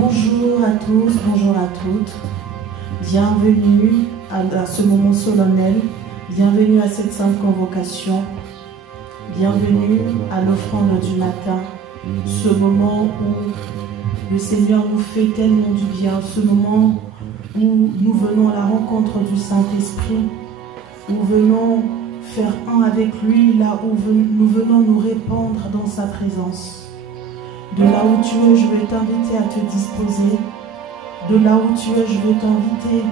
Bonjour à tous, bonjour à toutes. Bienvenue à ce moment solennel. Bienvenue à cette sainte convocation. Bienvenue à l'offrande du matin. Ce moment où le Seigneur nous fait tellement du bien. Ce moment où nous venons à la rencontre du Saint-Esprit. Nous venons faire un avec lui, là où nous venons nous répandre dans sa présence. De là où tu es, je vais t'inviter à te disposer. De là où tu es, je vais t'inviter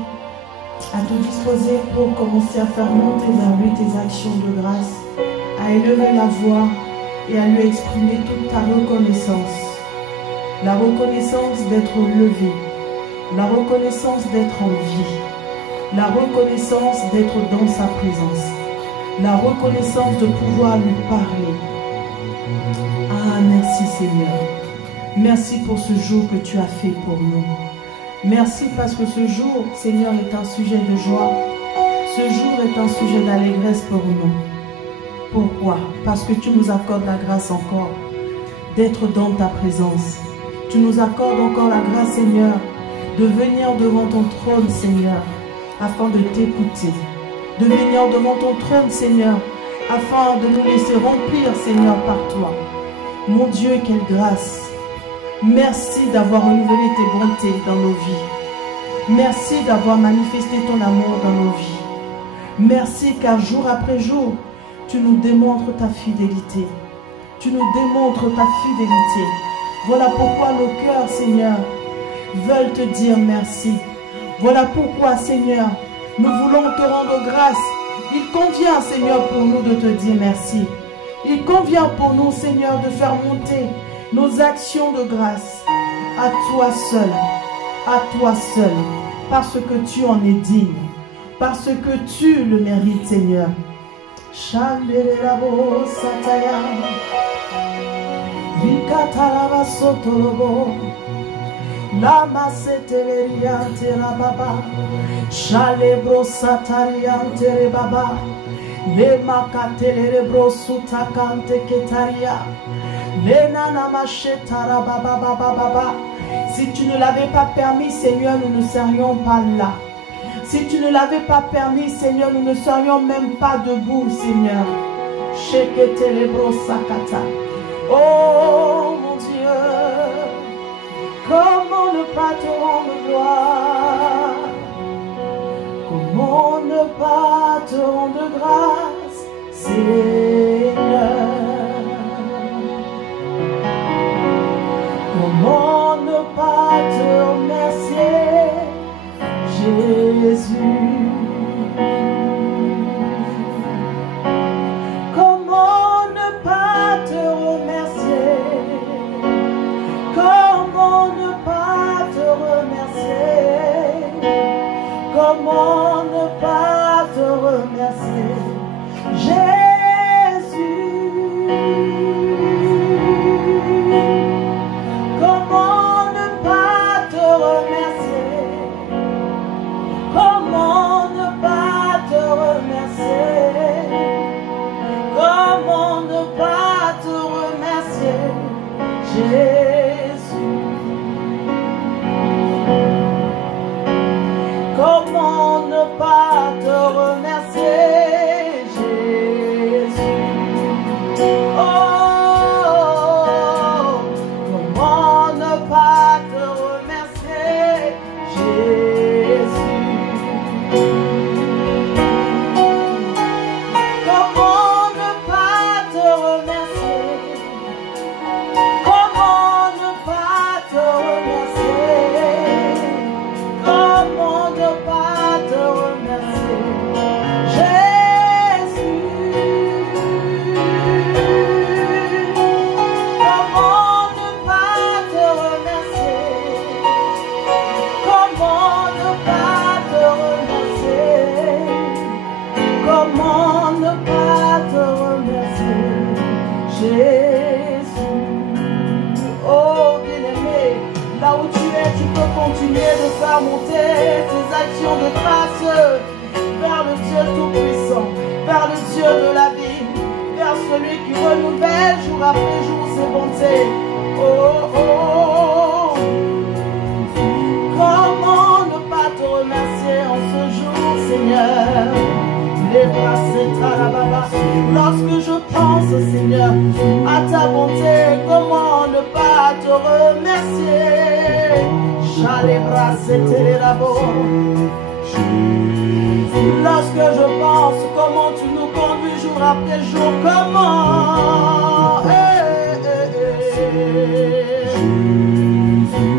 à te disposer pour commencer à faire monter vers lui tes actions de grâce, à élever la voix et à lui exprimer toute ta reconnaissance. La reconnaissance d'être levé, la reconnaissance d'être en vie, la reconnaissance d'être dans sa présence, la reconnaissance de pouvoir lui parler. Ah, merci Seigneur. Merci pour ce jour que tu as fait pour nous. Merci parce que ce jour, Seigneur, est un sujet de joie. Ce jour est un sujet d'allégresse pour nous. Pourquoi? Parce que tu nous accordes la grâce encore d'être dans ta présence. Tu nous accordes encore la grâce, Seigneur, de venir devant ton trône, Seigneur, afin de t'écouter. De venir devant ton trône, Seigneur, afin de nous laisser remplir, Seigneur, par toi. Mon Dieu, quelle grâce! Merci d'avoir renouvelé tes bontés dans nos vies. Merci d'avoir manifesté ton amour dans nos vies. Merci car jour après jour, tu nous démontres ta fidélité. Tu nous démontres ta fidélité. Voilà pourquoi nos cœurs, Seigneur, veulent te dire merci. Voilà pourquoi, Seigneur, nous voulons te rendre grâce. Il convient, Seigneur, pour nous de te dire merci. Il convient pour nous, Seigneur, de faire monter nos actions de grâce à toi seul, parce que tu en es digne, parce que tu le mérites, Seigneur. Lama seteleriante la baba, chalebro satariante baba, le makatelebro sutakante ketaria, le nana machetara baba baba baba. Si tu ne l'avais pas permis, Seigneur, nous ne serions pas là. Si tu ne l'avais pas permis, Seigneur, nous ne serions même pas debout, Seigneur. Sheketelebro sakata. Oh mon Dieu. Comment ne pas te rendre gloire? Comment ne pas te rendre grâce, Seigneur? Comment ne pas te remercier, Jésus? Comment ne pas te remercier? Comment ne pas te remercier? Comment ne pas te remercier, Jésus? Comment ne pas te remercier? Comment ne pas te remercier? Comment ne pas te remercier, Jésus? Comment ne pas te remercier, Jésus? Oh, comment ne pas te remercier, Jésus? Comment ne pas te remercier? Comment ne pas te remercier? Comment ne pas te remercier, Jésus? Comment ne pas te remercier? Comment ne pas te remercier? Comment ne pas te remercier, Jésus? Oh bien-aimé, là où tu es, tu peux continuer de faire monter tes actions de grâce vers le Dieu Tout-Puissant, vers le Dieu de la vie, vers celui qui renouvelle jour après jour ses bontés. Oh, oh, oh. grâce, Seigneur, à ta bonté. Comment ne pas te remercier? Chalébra, c'était là-bas. Lorsque je pense comment tu nous conduis jour après jour, comment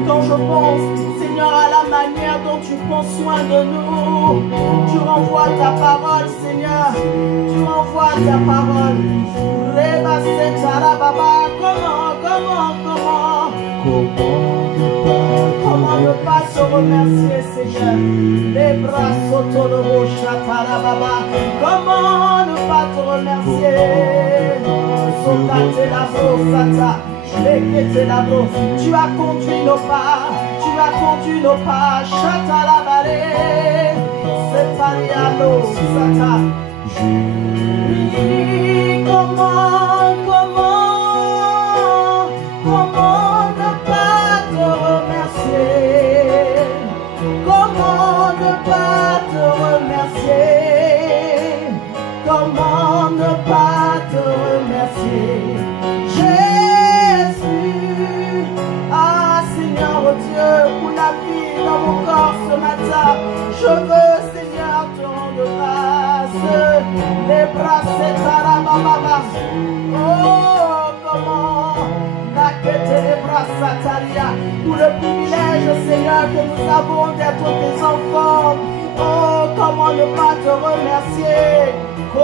quand je pense, Seigneur, à la manière dont tu prends soin de nous, tu renvoies ta parole, Seigneur, tu renvoies ta parole. Comment ne pas te remercier, Seigneur? Les bras s'autonomo chatara baba. Comment ne pas te remercier? Sotate la brosata, lekete la bro. Tu as conduit nos pas, tu as conduit nos pas. Chatala balé, c'est aliado sata. Comment ne pas te remercier? Comment ne pas te remercier? Comment ne pas te remercier? Jésus, ah Seigneur Dieu, pour la vie dans mon corps ce matin, je veux Seigneur te rendre grâce. Les bras c'est à la baba. Oh, comment pour le privilège, Seigneur, que nous avons d'être tes enfants. Oh, comment ne pas te remercier? Oh,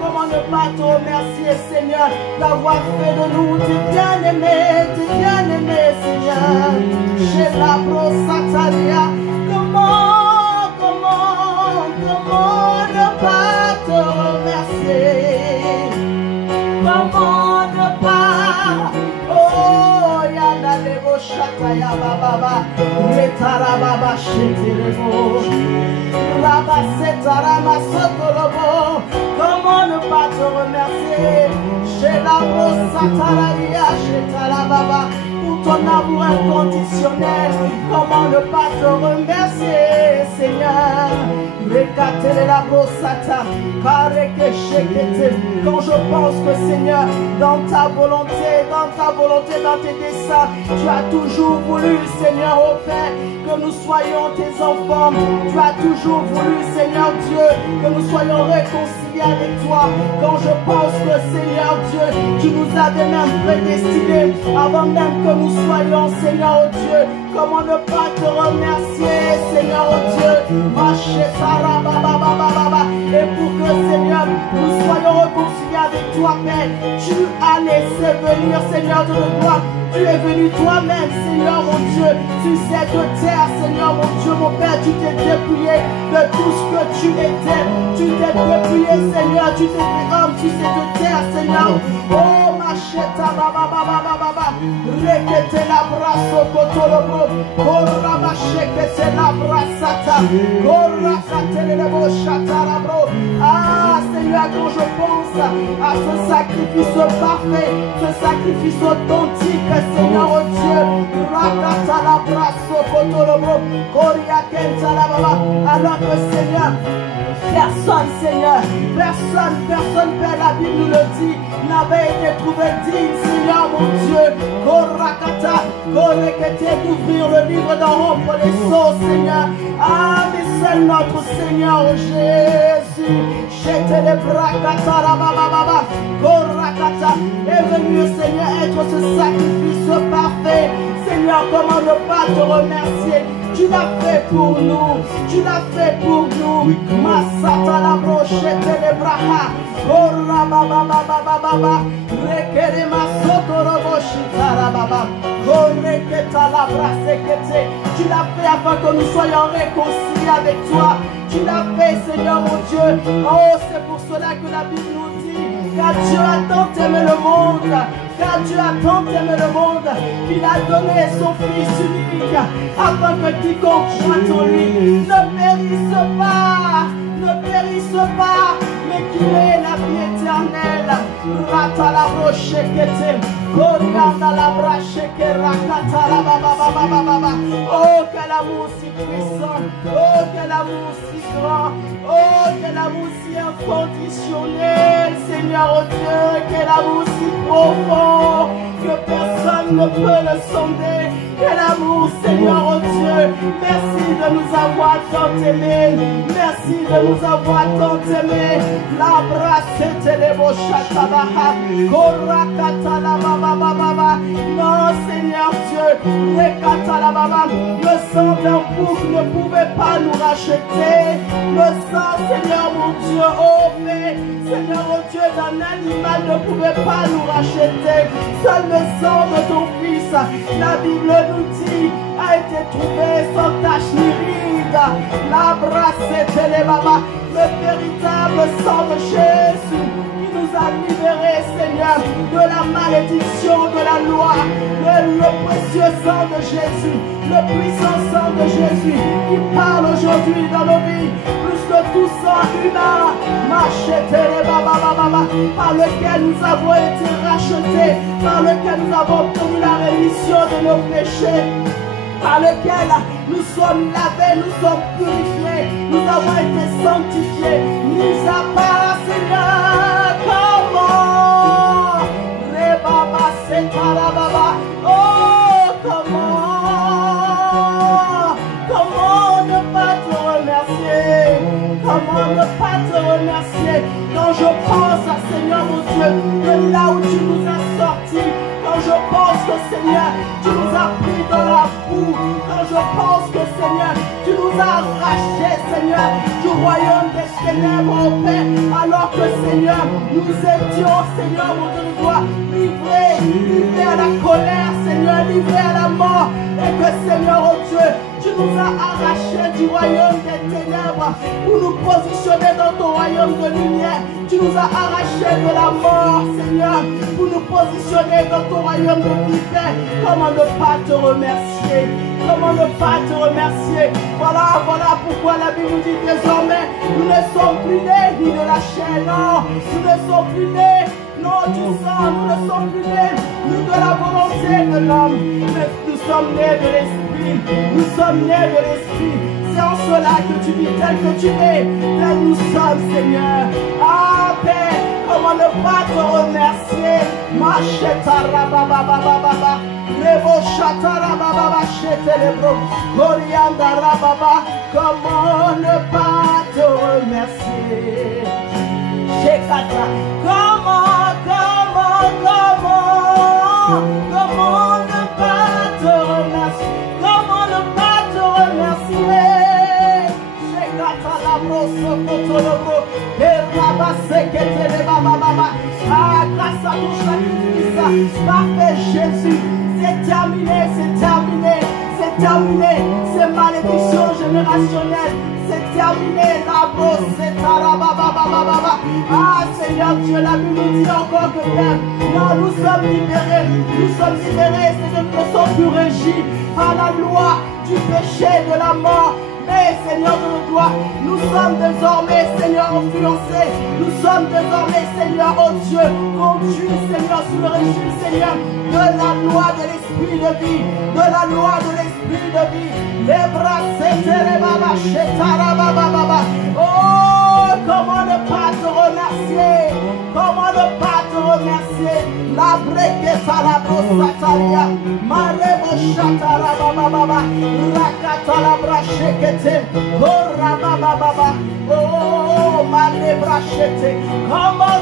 comment ne pas te remercier, Seigneur, d'avoir fait de nous tes bien-aimés, Seigneur. Chez la brosataria, comment ne pas te remercier? Comment ne pas? Oh, yana levo shataya baba, retara baba sheterebo, raba setara masotolobo. Comment ne pas te remercier? Chez la brosataria, chez la baba. Ton amour inconditionnel, comment ne pas te remercier, Seigneur? Quand je pense que, Seigneur, dans ta volonté, dans tes desseins, tu as toujours voulu, Seigneur, au Père, que nous soyons tes enfants. Tu as toujours voulu, Seigneur Dieu, que nous soyons réconciliés avec toi. Quand je pense que, Seigneur Dieu, tu nous avais même prédestinés avant même que nous soyons, Seigneur oh Dieu, comment ne pas te remercier, Seigneur oh Dieu, et pour que, Seigneur, nous soyons réconciliés avec toi, Père, tu as laissé venir, Seigneur de gloire. Tu es venu toi-même, Seigneur mon Dieu, sur cette terre, Seigneur mon Dieu, mon Père, tu t'es dépouillé de tout ce que tu étais. Tu t'es dépouillé, Seigneur, tu t'es fait homme sur cette terre, Seigneur. Oh, ma cheta, baba, rekete la brasso, kotolobro, korra ma shekete la brassata, korra katele le bo chatarabro. Ah, Seigneur, quand je pense à ce sacrifice parfait, ce sacrifice authentique, Seigneur oh Dieu, rakata la brasso, kotolobro, koria kenta la baba, alors que Seigneur, personne, Seigneur, personne, Père, la Bible nous le dit, n'avait été trouvé digne, Seigneur mon Dieu, korakata, korekete, d'ouvrir le livre, d'en rompre les sceaux, Seigneur. Ah, mais seul notre Seigneur Jésus, jete les brakata, la baba, korakata, est venu, Seigneur, être ce sacrifice parfait. Seigneur, comment ne pas te remercier? Tu l'as fait pour nous, tu l'as fait pour nous. Masata la brochette les braha, korra baba, rekere masoto roboshita la baba, koreketa la brasekete. Tu l'as fait afin que nous soyons réconciliés avec toi. Tu l'as fait, Seigneur mon Dieu. Oh, c'est pour cela que la Bible nous dit, car Dieu a tant aimé le monde, car Dieu a tant aimé le monde, qu'il a donné son Fils unique, afin que quiconque croit en lui ne périsse pas, mais qu'il ait la vie éternelle. Seigneur. Rata la broche kete. Corianda la brache que rakata la baba. Oh, quel amour si puissant. Oh, quel amour si grand. Oh, quel amour si inconditionnel, Seigneur, oh Dieu. Quel amour si profond que personne ne peut le sonder. Quel amour, Seigneur, oh Dieu. Merci de nous avoir tant aimés. Merci de nous avoir tant aimés. La brasse teleboshatabaha. Korakata la baba. Non, Seigneur Dieu. Rekata la baba. Le sang d'un bouc ne pouvait pas nous racheter. Le sang, Seigneur mon Dieu, oh mais, Seigneur mon Dieu, d'un animal ne pouvait pas nous racheter. Seul le sang de ton Fils, la Bible nous dit, a été trouvé sans tache ni ride. La brasse telebaba, le véritable sang de Jésus qui nous a libérés, Seigneur, de la malédiction de la loi, le précieux sang de Jésus, le puissant sang de Jésus qui parle aujourd'hui dans nos vies, plus que tout sang humain, par lequel nous avons été rachetés, par lequel nous avons obtenu la rémission de nos péchés, par lequel nous sommes lavés, nous sommes purifiés, nous avons été sanctifiés, mis à part, Seigneur, comment Rebaba, Setarababa, oh, comment ne pas te remercier, comment ne pas te remercier, quand je pense à Seigneur mon Dieu, de là où tu nous as sortis, quand je pense que Seigneur, tu nous as pris dans la boue, quand je pense que Seigneur, tu nous as arrachés, Seigneur, du royaume des ténèbres au Père, alors que Seigneur, nous étions, Seigneur, mon Dieu, nous doit livrés à la colère, Seigneur, livrés à la mort, et que Seigneur, oh Dieu, tu nous as arrachés du royaume des ténèbres pour nous positionner dans ton royaume de lumière. Tu nous as arrachés de la mort, Seigneur, pour nous positionner dans ton royaume de vie. Comment ne pas te remercier? Comment ne pas te remercier? Voilà pourquoi la Bible nous dit désormais, nous ne sommes plus nés ni de la chair, non, nous ne sommes plus nés, non, du sang, nous ne sommes plus nés, ni de la volonté de l'homme, mais nous sommes nés de l'esprit, nous sommes nés de l'esprit. C'est en cela que tu vis tel que tu es, tel nous sommes, Seigneur. Ah, Père, comment ne pas te remercier? Ma chetara baba baba baba, nebo chatara baba baba chetelebro, coriandara baba. Comment ne pas te remercier? Chekata, comment ne pas te remercier? Comment ne pas te remercier? Ah, grâce à ton sacrifice, parfait Jésus, c'est terminé, c'est terminé, c'est terminé, ces malédictions générationnelles, c'est terminé, la brosse, c'est tarabababababa. Ah Seigneur Dieu, la Bible nous dit encore que Père, non, nous sommes libérés, c'est que nous sommes plus régis par la loi du péché, de la mort. Mais Seigneur de nos gloires, nous sommes désormais, Seigneur, influencés. Nous sommes désormais, Seigneur, oh Dieu, conduits, Seigneur, sous le régime, Seigneur, de la loi de l'esprit de vie, de la loi de l'esprit de vie. Les bras, c'était les babas, chétarabababa. Oh, comment ne pas te remercier? Comment ne pas te remercier? La brequeta, la brossataria, marebo chatarabababa, rakata la brachekete, korabababa. Oh, malébrachete. Comment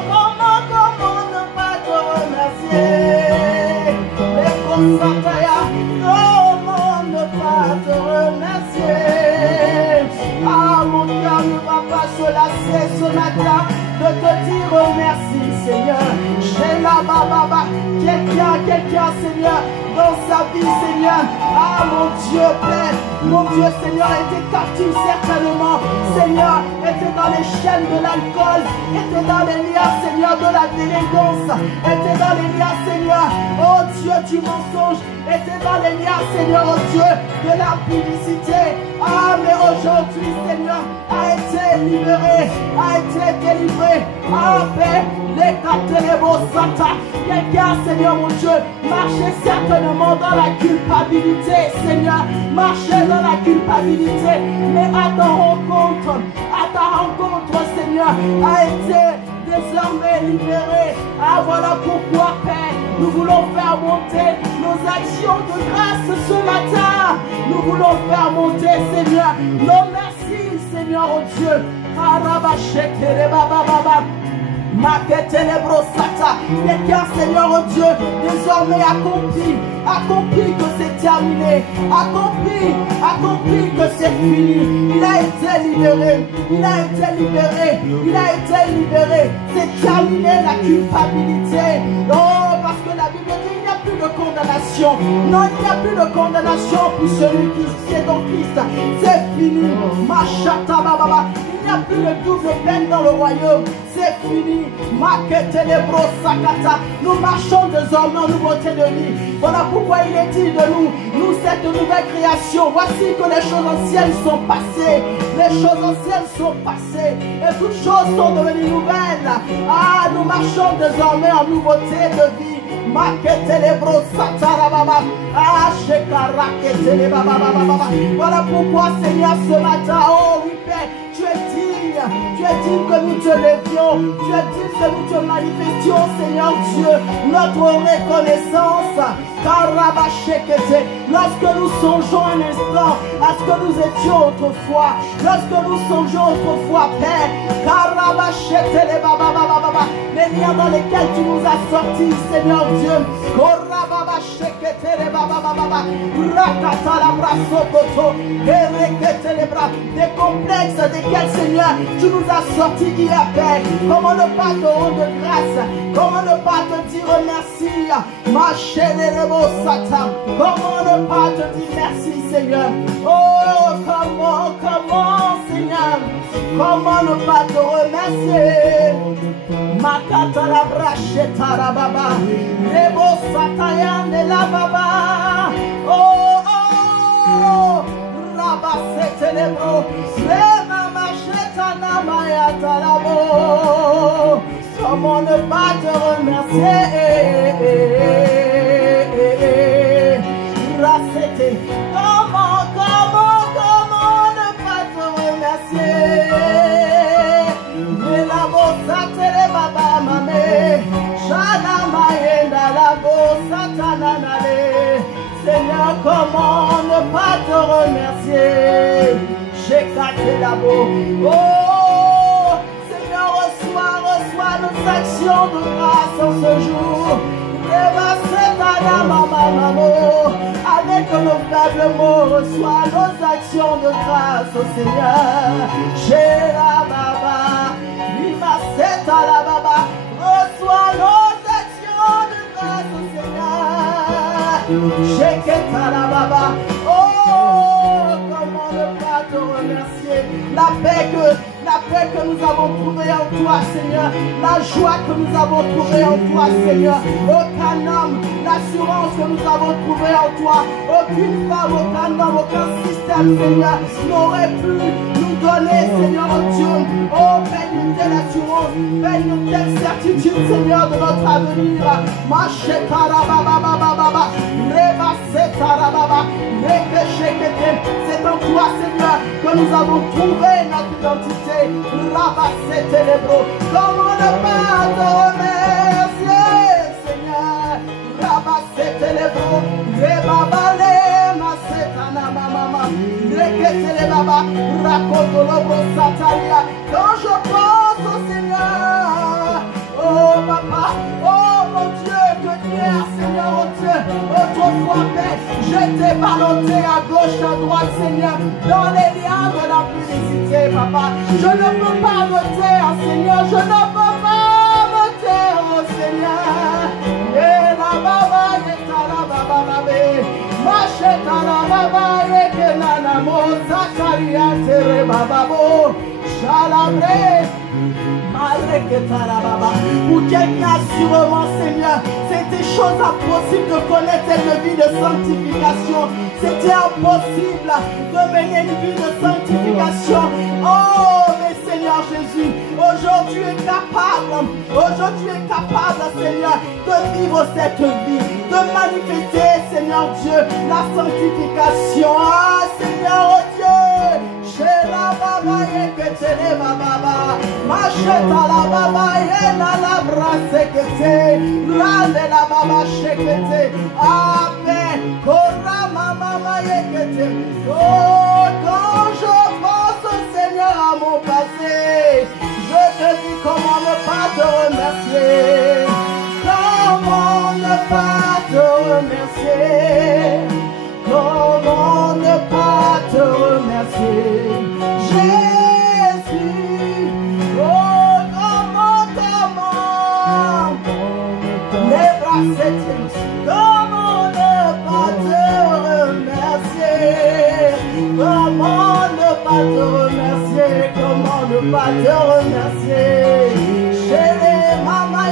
ne pas te remercier? Les consataya, comment ne pas te remercier? Ah, mon cœur ne va pas se lasser ce matin de te dire merci, Seigneur. J'ai la baba, quelqu'un, Seigneur, dans sa vie, Seigneur. Ah, mon Dieu, Père, mon Dieu, Seigneur, était captif certainement. Seigneur, était dans les chaînes de l'alcool, était dans les liens, Seigneur, de la délinquance, était dans les liens, Seigneur, oh Dieu, du mensonge, était dans les liens, Seigneur, oh Dieu, de la publicité. Ah, mais aujourd'hui, Seigneur, a été été libéré, a été délivré, a fait les catéléros Santa. Quelqu'un, Seigneur mon Dieu, marchez certainement dans la culpabilité, Seigneur, marchez dans la culpabilité, mais à ta rencontre, Seigneur, a été désormais libéré. Ah, voilà pourquoi, Père, nous voulons faire monter nos actions de grâce ce matin. Nous voulons faire monter, Seigneur, nos merci, Seigneur, oh Dieu. Quelqu'un, Seigneur, oh Dieu, désormais accompli que c'est terminé, accompli que c'est fini. Il a été libéré, c'est terminé la culpabilité. Oh, parce que la Bible dit il n'y a plus de condamnation. Non, il n'y a plus de condamnation pour celui qui est dans Christ. C'est fini. Machata bababa. Il n'y a plus de double peine dans le royaume. C'est fini. Nous marchons désormais en nouveauté de vie. Voilà pourquoi il est dit de nous cette nouvelle création. Voici que les choses anciennes sont passées. Les choses anciennes sont passées. Et toutes choses sont devenues nouvelles. Ah, nous marchons désormais en nouveauté de vie. Voilà pourquoi, Seigneur, ce matin, oh oui, Père, tu es digne que nous te levions, tu es digne que nous te manifestions, Seigneur Dieu, notre reconnaissance. Lorsque nous songeons un instant à ce que nous étions autrefois, Père, les liens dans lesquels tu nous as sortis, Seigneur Dieu, des complexes desquels, Seigneur, tu nous as sortis hier, Père. Comment ne pas te rendre grâce? Comment ne pas te dire merci? Ma chérie, comment ne pas te dire merci, Seigneur? Oh, comment, Seigneur? Comment ne pas te remercier? Makata la bracheta la baba, Nebo Satayan de la baba. Oh, Rabba Setelebro, Rema Macheta Namaya Talabo. Comment ne pas te remercier? Racete, comment ne pas te remercier? Mais la bossa tele baba mame, Shana maenda la bossa tananale. Seigneur, comment ne pas te remercier? J'ai cassé la beau. Oh, Seigneur, reçois nos actions de grâce en ce jour. Avec nos faibles mots, reçois nos actions de grâce au Seigneur. Chez la baba, Lima c'est à la baba, reçois nos actions de grâce au Seigneur. Chez Keta la baba, oh, comment ne pas te remercier? La paix que nous avons trouvée en toi, Seigneur. La joie que nous avons trouvée en toi, Seigneur. Aucun homme, l'assurance que nous avons trouvée en toi. Aucune femme, aucun homme, aucun système, Seigneur, n'aurait pu nous donner, Seigneur, oh Dieu. Oh, paye une telle assurance, paye une telle certitude, Seigneur, de notre avenir. C'est en toi, Seigneur, que nous avons trouvé notre identité. Comment ne pas te remercier, Seigneur? Quand je pense au Seigneur, oh papa, oh mon Dieu, que hier, Seigneur, oh Dieu, autrefois, Père, j'étais ballotté à gauche, à droite, Seigneur, dans les liens de la publicité, papa. Je ne peux pas me taire, Seigneur, je ne peux pas me taire, oh Seigneur. Et la baba, et la baba, macheta la baba, et que nana mo, sakaria tere bababo, chalabre. Pour quelqu'un, assurément, Seigneur, c'était chose impossible de connaître cette vie de sanctification. C'était impossible de mener une vie de sanctification. Oh, mais Seigneur Jésus. Aujourd'hui, tu es capable, Seigneur, de vivre cette vie, de manifester, Seigneur Dieu, la sanctification. Ah, Seigneur oh Dieu, chez la baba et que tu es ma baba, machette à la baba et la brasse que c'est, la baba chekete, amen, kora mama et que tu. Oh, quand je pense, Seigneur, à mon passé, je te dis comment ne pas te remercier. Comment ne pas te remercier? Comment ne pas te remercier? Jésus, oh comment les bras s'étiennent. Comment ne pas te remercier? Comment ne pas te remercier? Comment ne pas te remercier? Chérie, maman,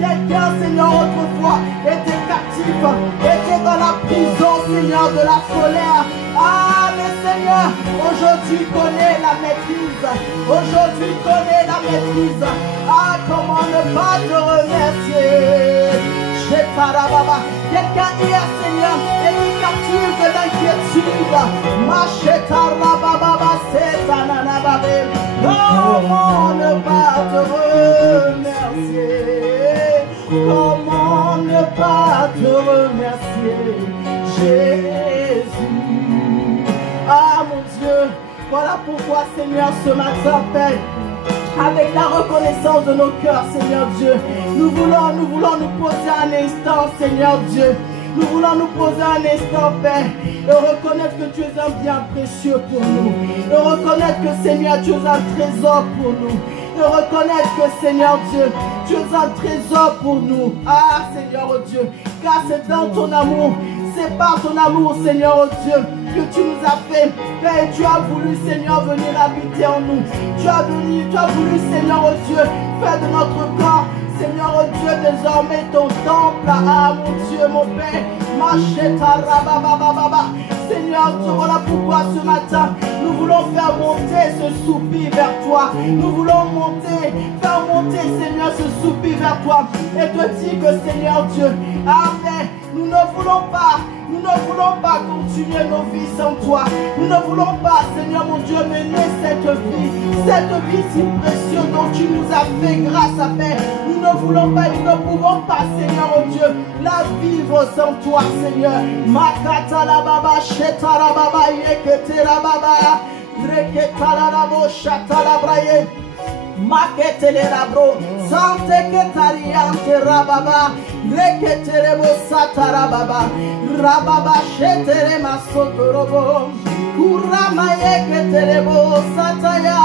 quelqu'un, Seigneur, autrefois était captif, était dans la prison, Seigneur, de la colère. Ah, mais Seigneur, aujourd'hui connaît la maîtrise. Aujourd'hui connaît la maîtrise. Ah, comment ne pas te remercier? Quelqu'un hier, Seigneur, est captif de l'inquiétude. Comment ne pas te remercier? Comment ne pas te remercier, Jésus? Ah mon Dieu, voilà pourquoi, Seigneur, ce matin, Père, avec la reconnaissance de nos cœurs, Seigneur Dieu, nous voulons nous poser un instant, Seigneur Dieu. Nous voulons nous poser un instant, Père, et reconnaître que tu es un bien précieux pour nous. Et reconnaître que, Seigneur, tu es un trésor pour nous. Et reconnaître que, Seigneur Dieu, tu es un trésor pour nous. Ah, Seigneur oh Dieu, car c'est dans ton amour, c'est par ton amour, Seigneur oh Dieu, que tu nous as fait. Père, tu as voulu, Seigneur, venir habiter en nous. Tu as voulu, Seigneur oh Dieu, faire de notre corps, Seigneur oh Dieu, désormais ton temple. Ah mon Dieu, mon Père, Seigneur Dieu, voilà pourquoi ce matin nous voulons faire monter ce soupir vers toi. Nous voulons faire monter, Seigneur, ce soupir vers toi. Et te dire que, Seigneur Dieu, Amen, nous ne voulons pas continuer nos vies sans toi. Nous ne voulons pas, Seigneur mon Dieu, mener cette vie si précieuse dont tu nous as fait grâce à Père. Nous ne voulons pas et nous ne pouvons pas, Seigneur mon Dieu, la vivre sans toi, Seigneur. Makata la baba, sheta la baba, yekete la baba, reketa la rabo, shata la braye. Maketele rabro, sante ketariante rababa, reketere bo satarababa, rababa shetere masotorobo, kurama yeketere bo sataya,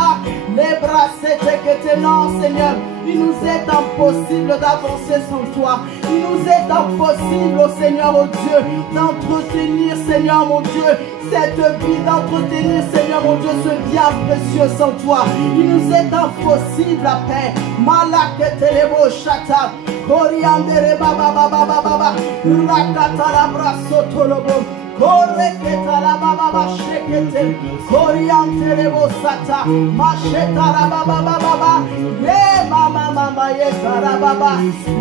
les bras s'étaient non, Seigneur. Il nous est impossible d'avancer sans toi. Il nous est impossible, oh Seigneur, oh Dieu, d'entretenir, Seigneur, mon Dieu, cette vie, d'entretenir, Seigneur, mon Dieu, ce bien précieux sans toi. Il nous est impossible, la paix. Malaketelebo shata, koriandere baba baba baba, rakata la brasotolobo. Koreketa la baba shekete, koriandere bo sata, macheta la baba baba, le mama yeta baba,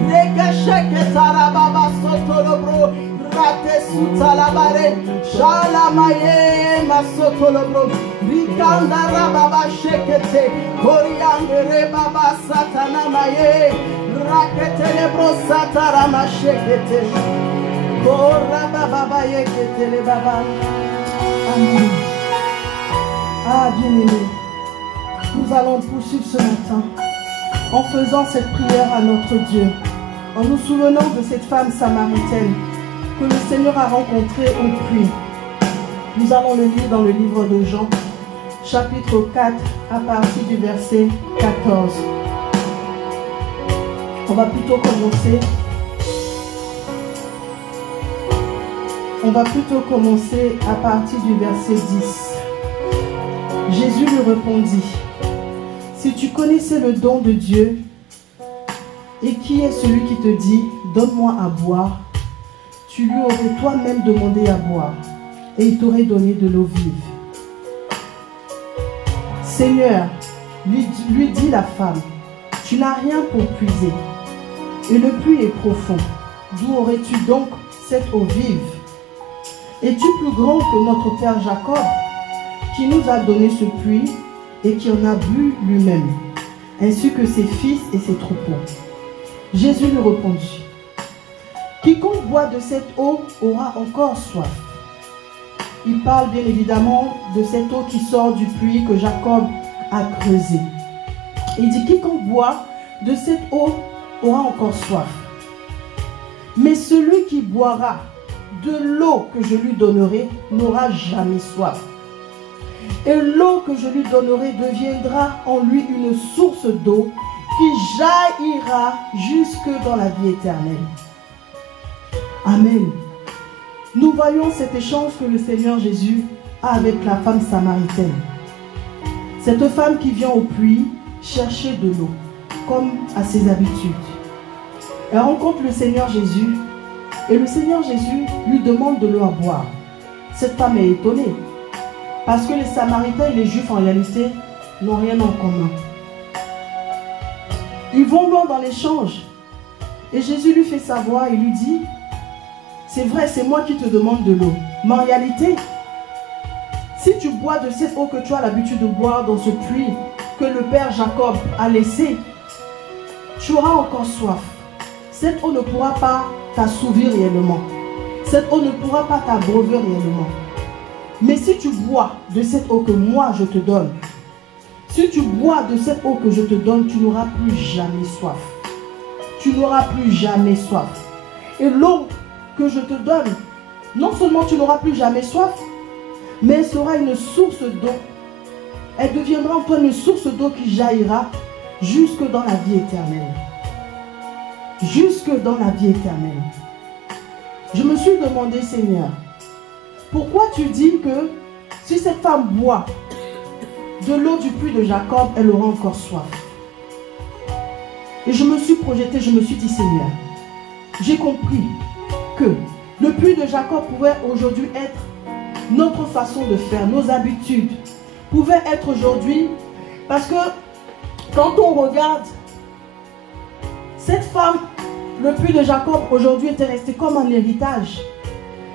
le kesheketa la baba sotolobro. Rate suta la bare, shala maye masotolobro, rikanda rababa shekete, koriandere baba satana maye, rakete lebro satara mashekete, koraba baba yekete le baba. Amen. Ah bien-aimé, nous allons poursuivre ce matin en faisant cette prière à notre Dieu, en nous souvenant de cette femme samaritaine que le Seigneur a rencontré au puits. Nous allons le lire dans le livre de Jean, chapitre 4, à partir du verset 14. On va plutôt commencer à partir du verset 10. Jésus lui répondit, « Si tu connaissais le don de Dieu, et qui est celui qui te dit, donne-moi à boire, tu lui aurais toi-même demandé à boire, et il t'aurait donné de l'eau vive. Seigneur, lui dit la femme, tu n'as rien pour puiser, et le puits est profond. D'où aurais-tu donc cette eau vive? Es-tu plus grand que notre père Jacob, qui nous a donné ce puits et qui en a bu lui-même, ainsi que ses fils et ses troupeaux? Jésus lui répondit, quiconque boit de cette eau aura encore soif. Il parle bien évidemment de cette eau qui sort du puits que Jacob a creusé. Il dit, quiconque boit de cette eau aura encore soif. Mais celui qui boira de l'eau que je lui donnerai n'aura jamais soif. Et l'eau que je lui donnerai deviendra en lui une source d'eau qui jaillira jusque dans la vie éternelle. Amen. Nous voyons cet échange que le Seigneur Jésus a avec la femme samaritaine. Cette femme qui vient au puits chercher de l'eau, comme à ses habitudes. Elle rencontre le Seigneur Jésus et le Seigneur Jésus lui demande de l'eau à boire. Cette femme est étonnée parce que les Samaritains et les Juifs en réalité n'ont rien en commun. Ils vont loin dans l'échange et Jésus lui fait savoir et lui dit, c'est vrai, c'est moi qui te demande de l'eau, mais en réalité, si tu bois de cette eau que tu as l'habitude de boire dans ce puits que le père Jacob a laissé, tu auras encore soif. Cette eau ne pourra pas t'assouvir réellement. Cette eau ne pourra pas t'abreuver réellement. Mais si tu bois de cette eau que moi je te donne, si tu bois de cette eau que je te donne, tu n'auras plus jamais soif. Tu n'auras plus jamais soif. Et l'eau que je te donne, non seulement tu n'auras plus jamais soif, mais elle sera une source d'eau. Elle deviendra en toi une source d'eau qui jaillira jusque dans la vie éternelle. Jusque dans la vie éternelle. Je me suis demandé, Seigneur, pourquoi tu dis que si cette femme boit de l'eau du puits de Jacob, elle aura encore soif? Et je me suis projeté, je me suis dit, Seigneur, j'ai compris que le puits de Jacob pouvait aujourd'hui être notre façon de faire, nos habitudes, pouvait être aujourd'hui, parce que quand on regarde cette femme, le puits de Jacob aujourd'hui était resté comme un héritage.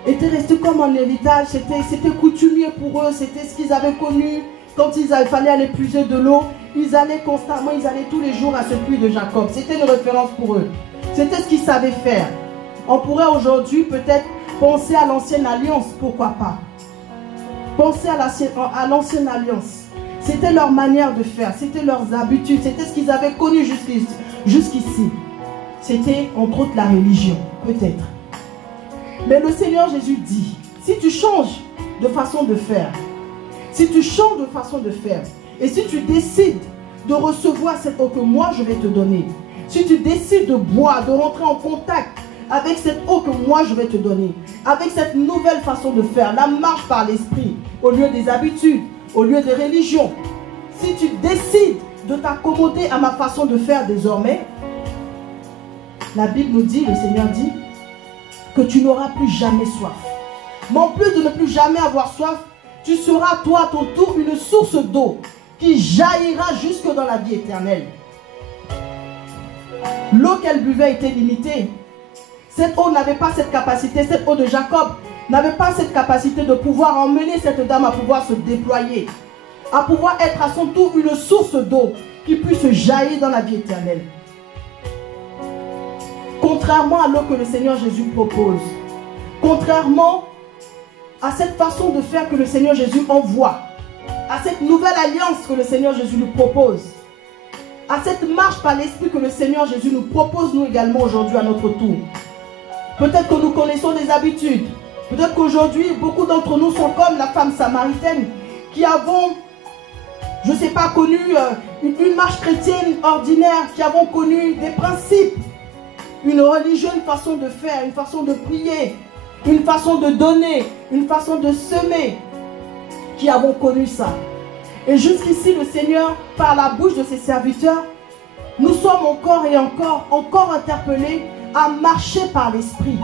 Était resté comme un héritage, c'était coutumier pour eux, c'était ce qu'ils avaient connu. Quand il fallait aller puiser de l'eau, ils allaient constamment, ils allaient tous les jours à ce puits de Jacob. C'était une référence pour eux. C'était ce qu'ils savaient faire. On pourrait aujourd'hui peut-être penser à l'ancienne alliance, pourquoi pas. Penser à l'ancienne alliance. C'était leur manière de faire, c'était leurs habitudes, c'était ce qu'ils avaient connu jusqu'ici. C'était entre autres la religion, peut-être. Mais le Seigneur Jésus dit, si tu changes de façon de faire, si tu changes de façon de faire, et si tu décides de recevoir cette eau que moi je vais te donner, si tu décides de boire, de rentrer en contact avec cette eau que moi je vais te donner, avec cette nouvelle façon de faire, la marche par l'esprit, au lieu des habitudes, au lieu des religions, si tu décides de t'accommoder à ma façon de faire désormais, la Bible nous dit, le Seigneur dit, que tu n'auras plus jamais soif. Mais en plus de ne plus jamais avoir soif, tu seras toi à ton tour une source d'eau qui jaillira jusque dans la vie éternelle. L'eau qu'elle buvait était limitée. Cette eau n'avait pas cette capacité, cette eau de Jacob n'avait pas cette capacité de pouvoir emmener cette dame à pouvoir se déployer, à pouvoir être à son tour une source d'eau qui puisse jaillir dans la vie éternelle. Contrairement à l'eau que le Seigneur Jésus propose, contrairement à cette façon de faire que le Seigneur Jésus envoie, à cette nouvelle alliance que le Seigneur Jésus nous propose, à cette marche par l'Esprit que le Seigneur Jésus nous propose nous également aujourd'hui à notre tour. Peut-être que nous connaissons des habitudes, peut-être qu'aujourd'hui beaucoup d'entre nous sont comme la femme samaritaine qui avons, je ne sais pas, connu une marche chrétienne ordinaire, qui avons connu des principes, une religion, une façon de faire, une façon de prier, une façon de donner, une façon de semer, qui avons connu ça. Et jusqu'ici, le Seigneur, par la bouche de ses serviteurs, nous sommes encore et encore interpellés à marcher par l'Esprit.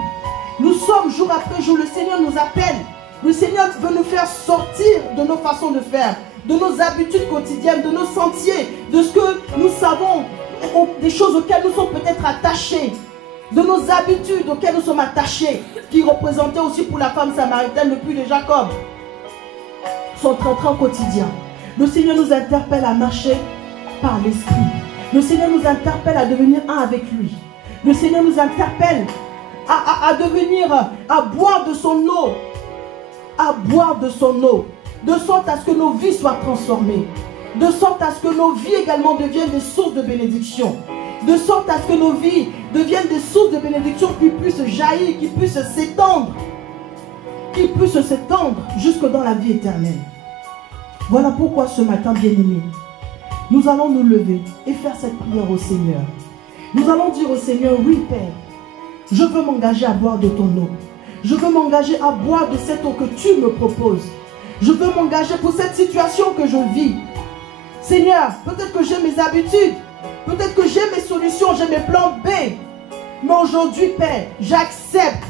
Nous sommes jour après jour, le Seigneur nous appelle. Le Seigneur veut nous faire sortir de nos façons de faire, de nos habitudes quotidiennes, de nos sentiers, de ce que nous savons, des choses auxquelles nous sommes peut-être attachés, de nos habitudes auxquelles nous sommes attachés, qui représentaient aussi pour la femme samaritaine le puits de Jacob, son train-train quotidien. Le Seigneur nous interpelle à marcher par l'Esprit. Le Seigneur nous interpelle à devenir un avec lui. Le Seigneur nous interpelle à boire de son eau, à boire de son eau, de sorte à ce que nos vies soient transformées, de sorte à ce que nos vies également deviennent des sources de bénédiction, de sorte à ce que nos vies deviennent des sources de bénédiction qui puissent jaillir, qui puissent s'étendre jusque dans la vie éternelle. Voilà pourquoi ce matin, bien-aimés, nous allons nous lever et faire cette prière au Seigneur. Nous allons dire au Seigneur, oui Père, je veux m'engager à boire de ton eau. Je veux m'engager à boire de cette eau que tu me proposes. Je veux m'engager pour cette situation que je vis. Seigneur, peut-être que j'ai mes habitudes, peut-être que j'ai mes solutions, j'ai mes plans B. Mais aujourd'hui, Père, j'accepte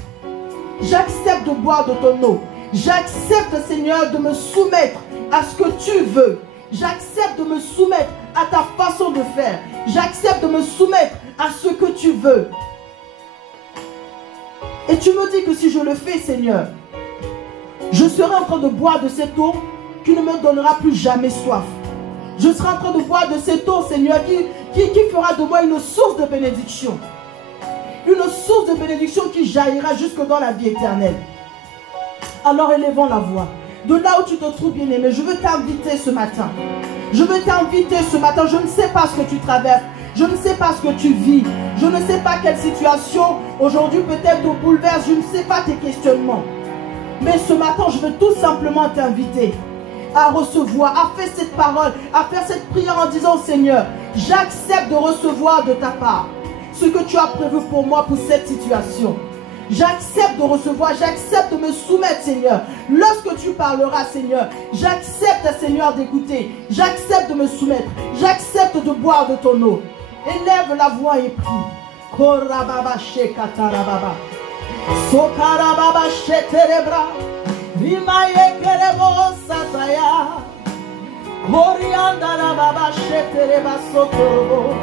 de boire de ton eau. J'accepte, Seigneur, de me soumettre à ce que tu veux. J'accepte de me soumettre à ta façon de faire. J'accepte de me soumettre à ce que tu veux. Et tu me dis que si je le fais, Seigneur, je serai en train de boire de cette eau qui ne me donnera plus jamais soif. Je serai en train de boire de cette eau, Seigneur, qui fera de moi une source de bénédiction. Une source de bénédiction qui jaillira jusque dans la vie éternelle. Alors élevons la voix. De là où tu te trouves, bien-aimé, je veux t'inviter ce matin. Je veux t'inviter ce matin. Je ne sais pas ce que tu traverses. Je ne sais pas ce que tu vis. Je ne sais pas quelle situation aujourd'hui peut-être te bouleverse. Je ne sais pas tes questionnements. Mais ce matin, je veux tout simplement t'inviter à recevoir, à faire cette parole, à faire cette prière en disant, Seigneur, j'accepte de recevoir de ta part ce que tu as prévu pour moi pour cette situation. J'accepte de recevoir, j'accepte de me soumettre, Seigneur. Lorsque tu parleras, Seigneur, j'accepte, Seigneur, d'écouter. J'accepte de me soumettre. J'accepte de boire de ton eau. Élève la voix et prie. Korababa shekatarababa. Sokarababa sheterebra. Rimaye kerebo sataya. Koriandarababa shetereba sokorobo.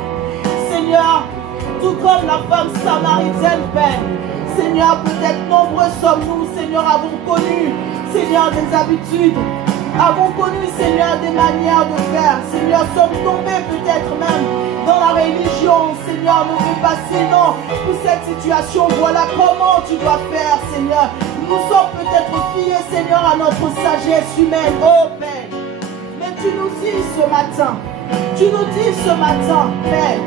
Seigneur, tout comme la femme samaritaine, Père, Seigneur, peut-être nombreux sommes-nous, Seigneur, avons connu, Seigneur, des habitudes, avons connu, Seigneur, des manières de faire. Seigneur, sommes tombés peut-être même dans la religion. Seigneur, ne fais pas sinon pour cette situation. Voilà comment tu dois faire, Seigneur. Nous sommes peut-être fiés, Seigneur, à notre sagesse humaine, oh Père. Mais tu nous dis ce matin, Père,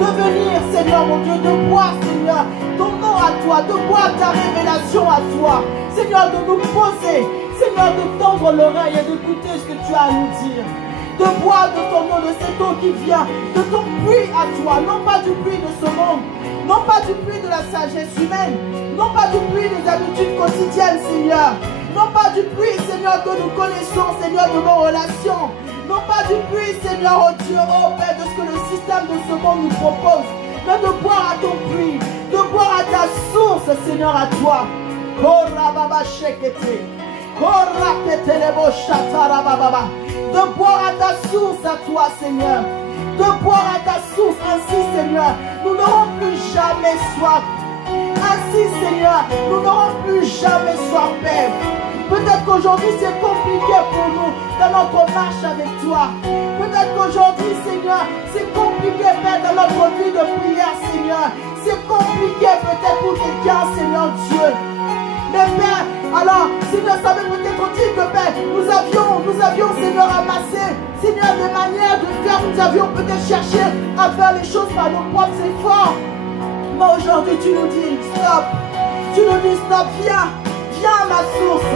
de venir, Seigneur, mon Dieu, de boire, Seigneur, ton nom à toi, de boire ta révélation à toi. Seigneur, de nous poser, Seigneur, de tendre l'oreille et d'écouter ce que tu as à nous dire. De boire de ton eau, de cette eau qui vient, de ton puits à toi, non pas du puits de ce monde, non pas du puits de la sagesse humaine, non pas du puits des habitudes quotidiennes, Seigneur, non pas du puits, Seigneur, que nous connaissons, Seigneur, de nos relations, non pas du puits, Seigneur, oh Dieu, oh Père, de ce que le système de ce monde nous propose, mais de boire à ton puits, de boire à ta source, Seigneur, à toi. De boire à ta source à toi, Seigneur. De boire à ta source, ainsi, Seigneur, nous n'aurons plus jamais soif. Ainsi, Seigneur, nous n'aurons plus jamais soif, Père. Peut-être qu'aujourd'hui c'est compliqué pour nous dans notre marche avec toi. Peut-être qu'aujourd'hui, Seigneur, c'est compliqué, Père, dans notre vie de prière, Seigneur. C'est compliqué peut-être pour quelqu'un, Seigneur Dieu. Mais Père, alors, Seigneur, ça veut peut-être dire que Père, nous avions, Seigneur, amassé, Seigneur, des manières de faire, nous avions peut-être cherché à faire les choses par nos propres efforts. Mais aujourd'hui, tu nous dis stop. Tu nous dis stop, viens à ma source.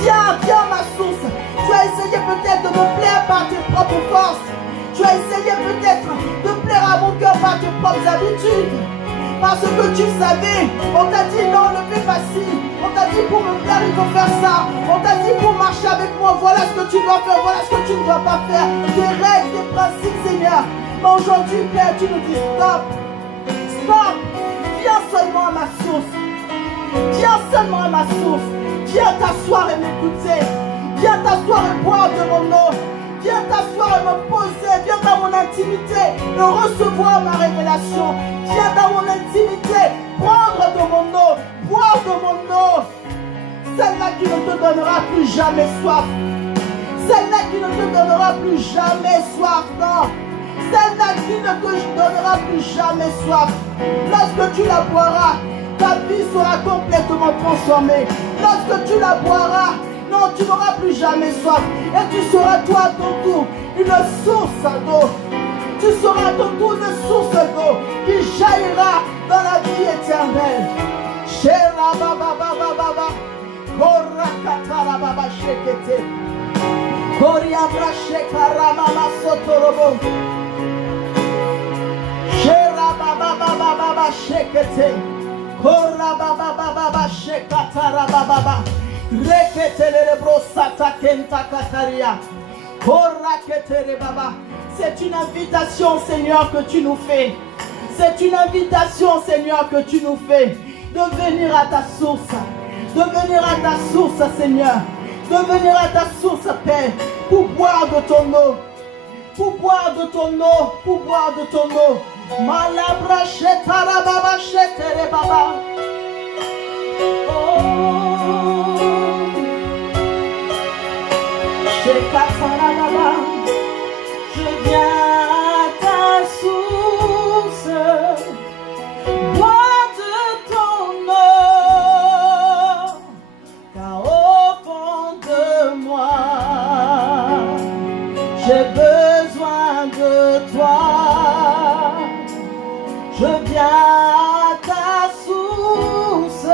Viens à ma source. Tu as essayé peut-être de me plaire par tes propres forces. Tu as essayé peut-être de plaire à mon cœur par tes propres habitudes. Parce que tu savais, on t'a dit non, ne fais pas ci. On t'a dit pour me plaire, il faut faire ça. On t'a dit pour marcher avec moi, voilà ce que tu dois faire, voilà ce que tu ne dois pas faire. Des règles, des principes, Seigneur. Mais aujourd'hui, Père, tu nous dis stop. Stop. Viens seulement à ma source. Viens seulement à ma source. Viens t'asseoir et m'écouter. Viens t'asseoir et boire de mon eau. Viens t'asseoir et me poser. Viens dans mon intimité et recevoir ma révélation. Viens dans mon intimité, prendre de mon eau, boire de mon eau. Celle-là qui ne te donnera plus jamais soif. Celle-là qui ne te donnera plus jamais soif, non. Celle-là qui ne te donnera plus jamais soif. Lorsque tu la boiras, ta vie sera complètement transformée. Lorsque tu la boiras, non, tu n'auras plus jamais soif. Et tu seras toi à ton tour une source d'eau. Tu seras à ton tour une source d'eau qui jaillira dans la vie éternelle. Shera baba baba baba. Korakatara baba shekete. Koriabra shekara mama sotorobo. Shera baba baba baba shekete. Kora baba baba baba shekatara baba baba. Rekete lerebro sata kenta kataria. Korakete baba. C'est une invitation, Seigneur, que tu nous fais. C'est une invitation, Seigneur, que tu nous fais de venir à ta source. De venir à ta source, Seigneur. De venir à ta source, Père, pour boire de ton eau. Pour boire de ton eau. Pour boire de ton eau. Malabra shetara baba shetere baba. Oh. Shekatara baba. Je viens à ta source, bois de ton eau, car au fond de moi, j'ai besoin de toi. Je viens à ta source,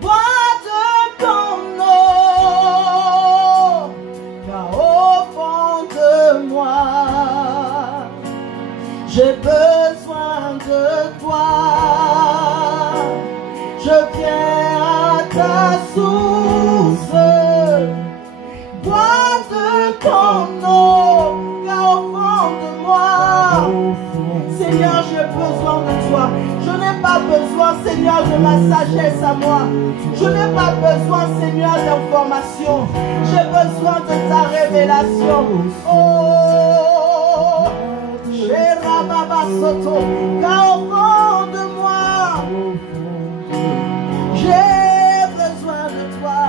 bois de ton eau, car au fond de moi, j'ai besoin de toi. Je viens à ta source, bois de ton eau, car au fond de moi, Seigneur, j'ai besoin de toi. Je n'ai pas besoin, Seigneur, de ma sagesse à moi. Je n'ai pas besoin, Seigneur, d'information. J'ai besoin de ta révélation. Oh, Shera Baba Soto, car au fond de moi, j'ai besoin de toi.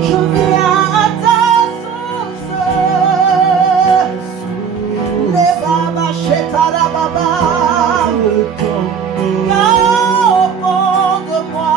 Je viens à ta source. Les Baba Shetara Baba, car au fond de moi,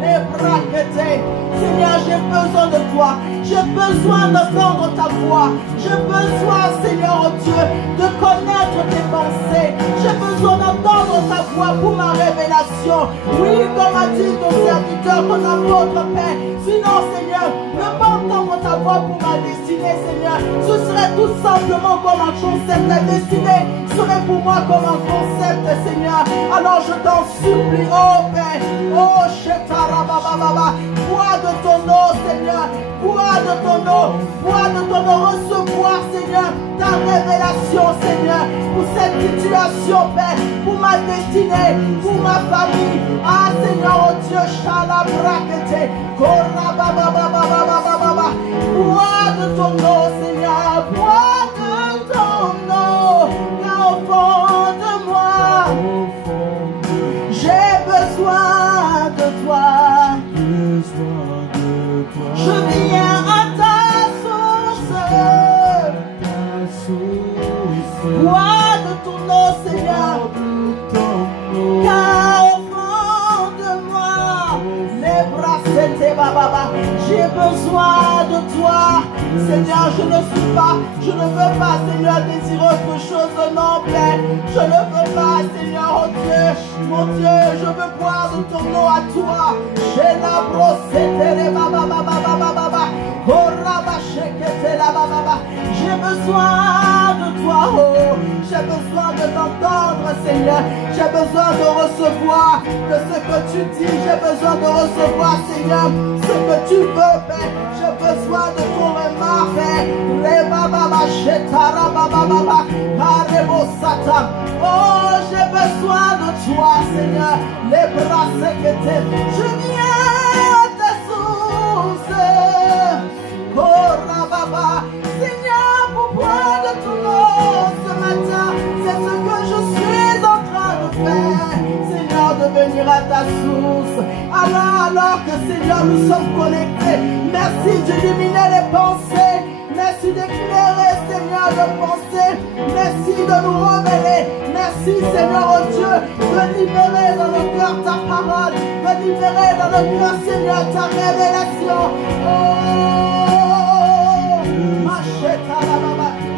les braquetés. Seigneur, j'ai besoin de toi. J'ai besoin d'entendre ta voix. J'ai besoin, Seigneur, oh Dieu, de connaître tes pensées. J'ai besoin d'entendre ta voix pour ma révélation. Oui, comme a dit ton serviteur, ton apôtre, Père. Sinon, Seigneur, ne pas entendre ta voix pour ma destinée, Seigneur. Ce serait tout simplement comme un concept. La destinée serait pour moi comme un concept, Seigneur. Alors je t'en supplie, oh Père, oh Shetara Baba Baba, bois de ton eau, Seigneur, bois de ton eau, bois de ton eau, recevoir, Seigneur, ta révélation, Seigneur, pour cette situation, Père, pour ma destinée, pour ma famille. Ah, Seigneur, oh Dieu, Shala Brakete, Kora Baba Baba Baba Baba, bois de ton eau, Seigneur, bois de ton eau, car au fond de moi, j'ai besoin de toi. Je viens à ta source, bois de ton eau, Seigneur, car au fond de moi, les bras c'était baba, j'ai besoin de toi, Seigneur. Je ne veux pas, Seigneur, désirer autre chose, non, Père. Je ne veux pas, Seigneur, oh Dieu, mon Dieu, je veux boire de ton eau à toi. J'ai la brosse, baba, baba, baba, baba, j'ai besoin de toi, oh, j'ai besoin de t'entendre, Seigneur. J'ai besoin de recevoir de ce que tu dis. J'ai besoin de recevoir, Seigneur, ce que tu veux, Père. J'ai besoin de ton remords, Père. Oh, j'ai besoin de toi, Seigneur. Les bras que je viens à ta source. à ta source. Alors que Seigneur, nous sommes connectés. Merci d'illuminer les pensées. Merci d'éclairer, Seigneur, nos pensées. Merci de nous révéler. Merci, Seigneur, oh Dieu, de libérer dans nos cœurs ta parole. De libérer dans nos cœurs, Seigneur, ta révélation.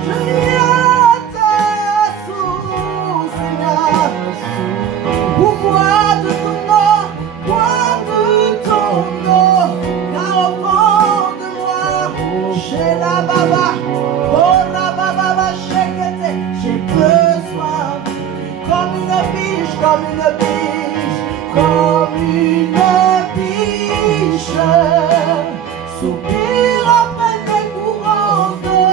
Je viens à ta source, Seigneur. Pour boire de ton eau, boire de ton eau. Car au fond de moi, chez la baba, oh la baba, j'ai besoin, comme une biche, comme une biche, comme une biche, soupire après tes courants d'eau.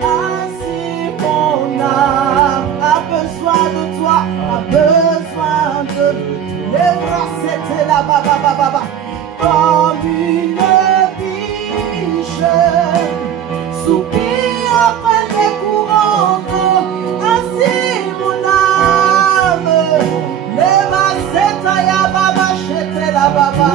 Ainsi mon âme a besoin de toi, a besoin de les bras, c'était la baba, comme une biche, soupire après les courants d'eau. Ainsi mon âme, les bras, c'était la baba, c'était la baba.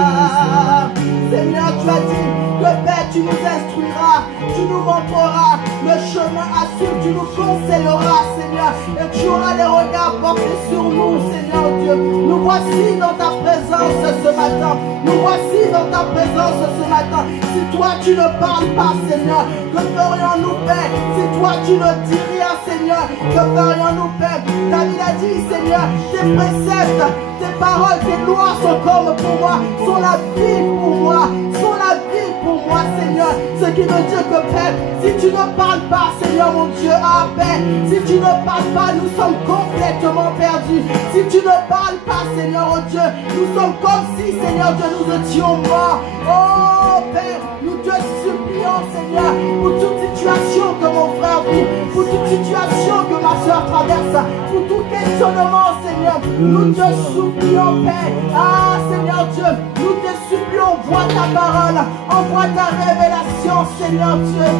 Seigneur, tu as dit que Père, tu nous instruiras, tu nous montreras le chemin à suivre, tu nous conseilleras, Seigneur, et tu auras les regards portés sur nous, Seigneur Dieu. Nous voici dans ta présence ce matin. Nous voici dans ta présence ce matin. Si toi tu ne parles pas, Seigneur, que ferions-nous, Père? Si toi tu ne dis rien, Seigneur, que ferions-nous, Père? David a dit, Seigneur, tes préceptes, tes paroles, tes lois sont comme pour moi, sont la vie pour moi, sont la vie pour moi, Seigneur. Ce qui veut dire que, Père, si tu ne parles pas, Seigneur mon Dieu, ah Père, si tu ne parles pas, nous sommes complètement perdus. Si tu ne parles pas, Seigneur oh Dieu, nous sommes comme si, Seigneur Dieu, nous étions morts. Oh Père, nous te supplions, Seigneur, pour toute situation que mon frère vit, pour toute situation que ma soeur traverse, pour tout questionnement, Seigneur, nous te supplions, Père. Ah Seigneur Dieu, nous te supplions, envoie ta parole, envoie ta révélation, Seigneur Dieu.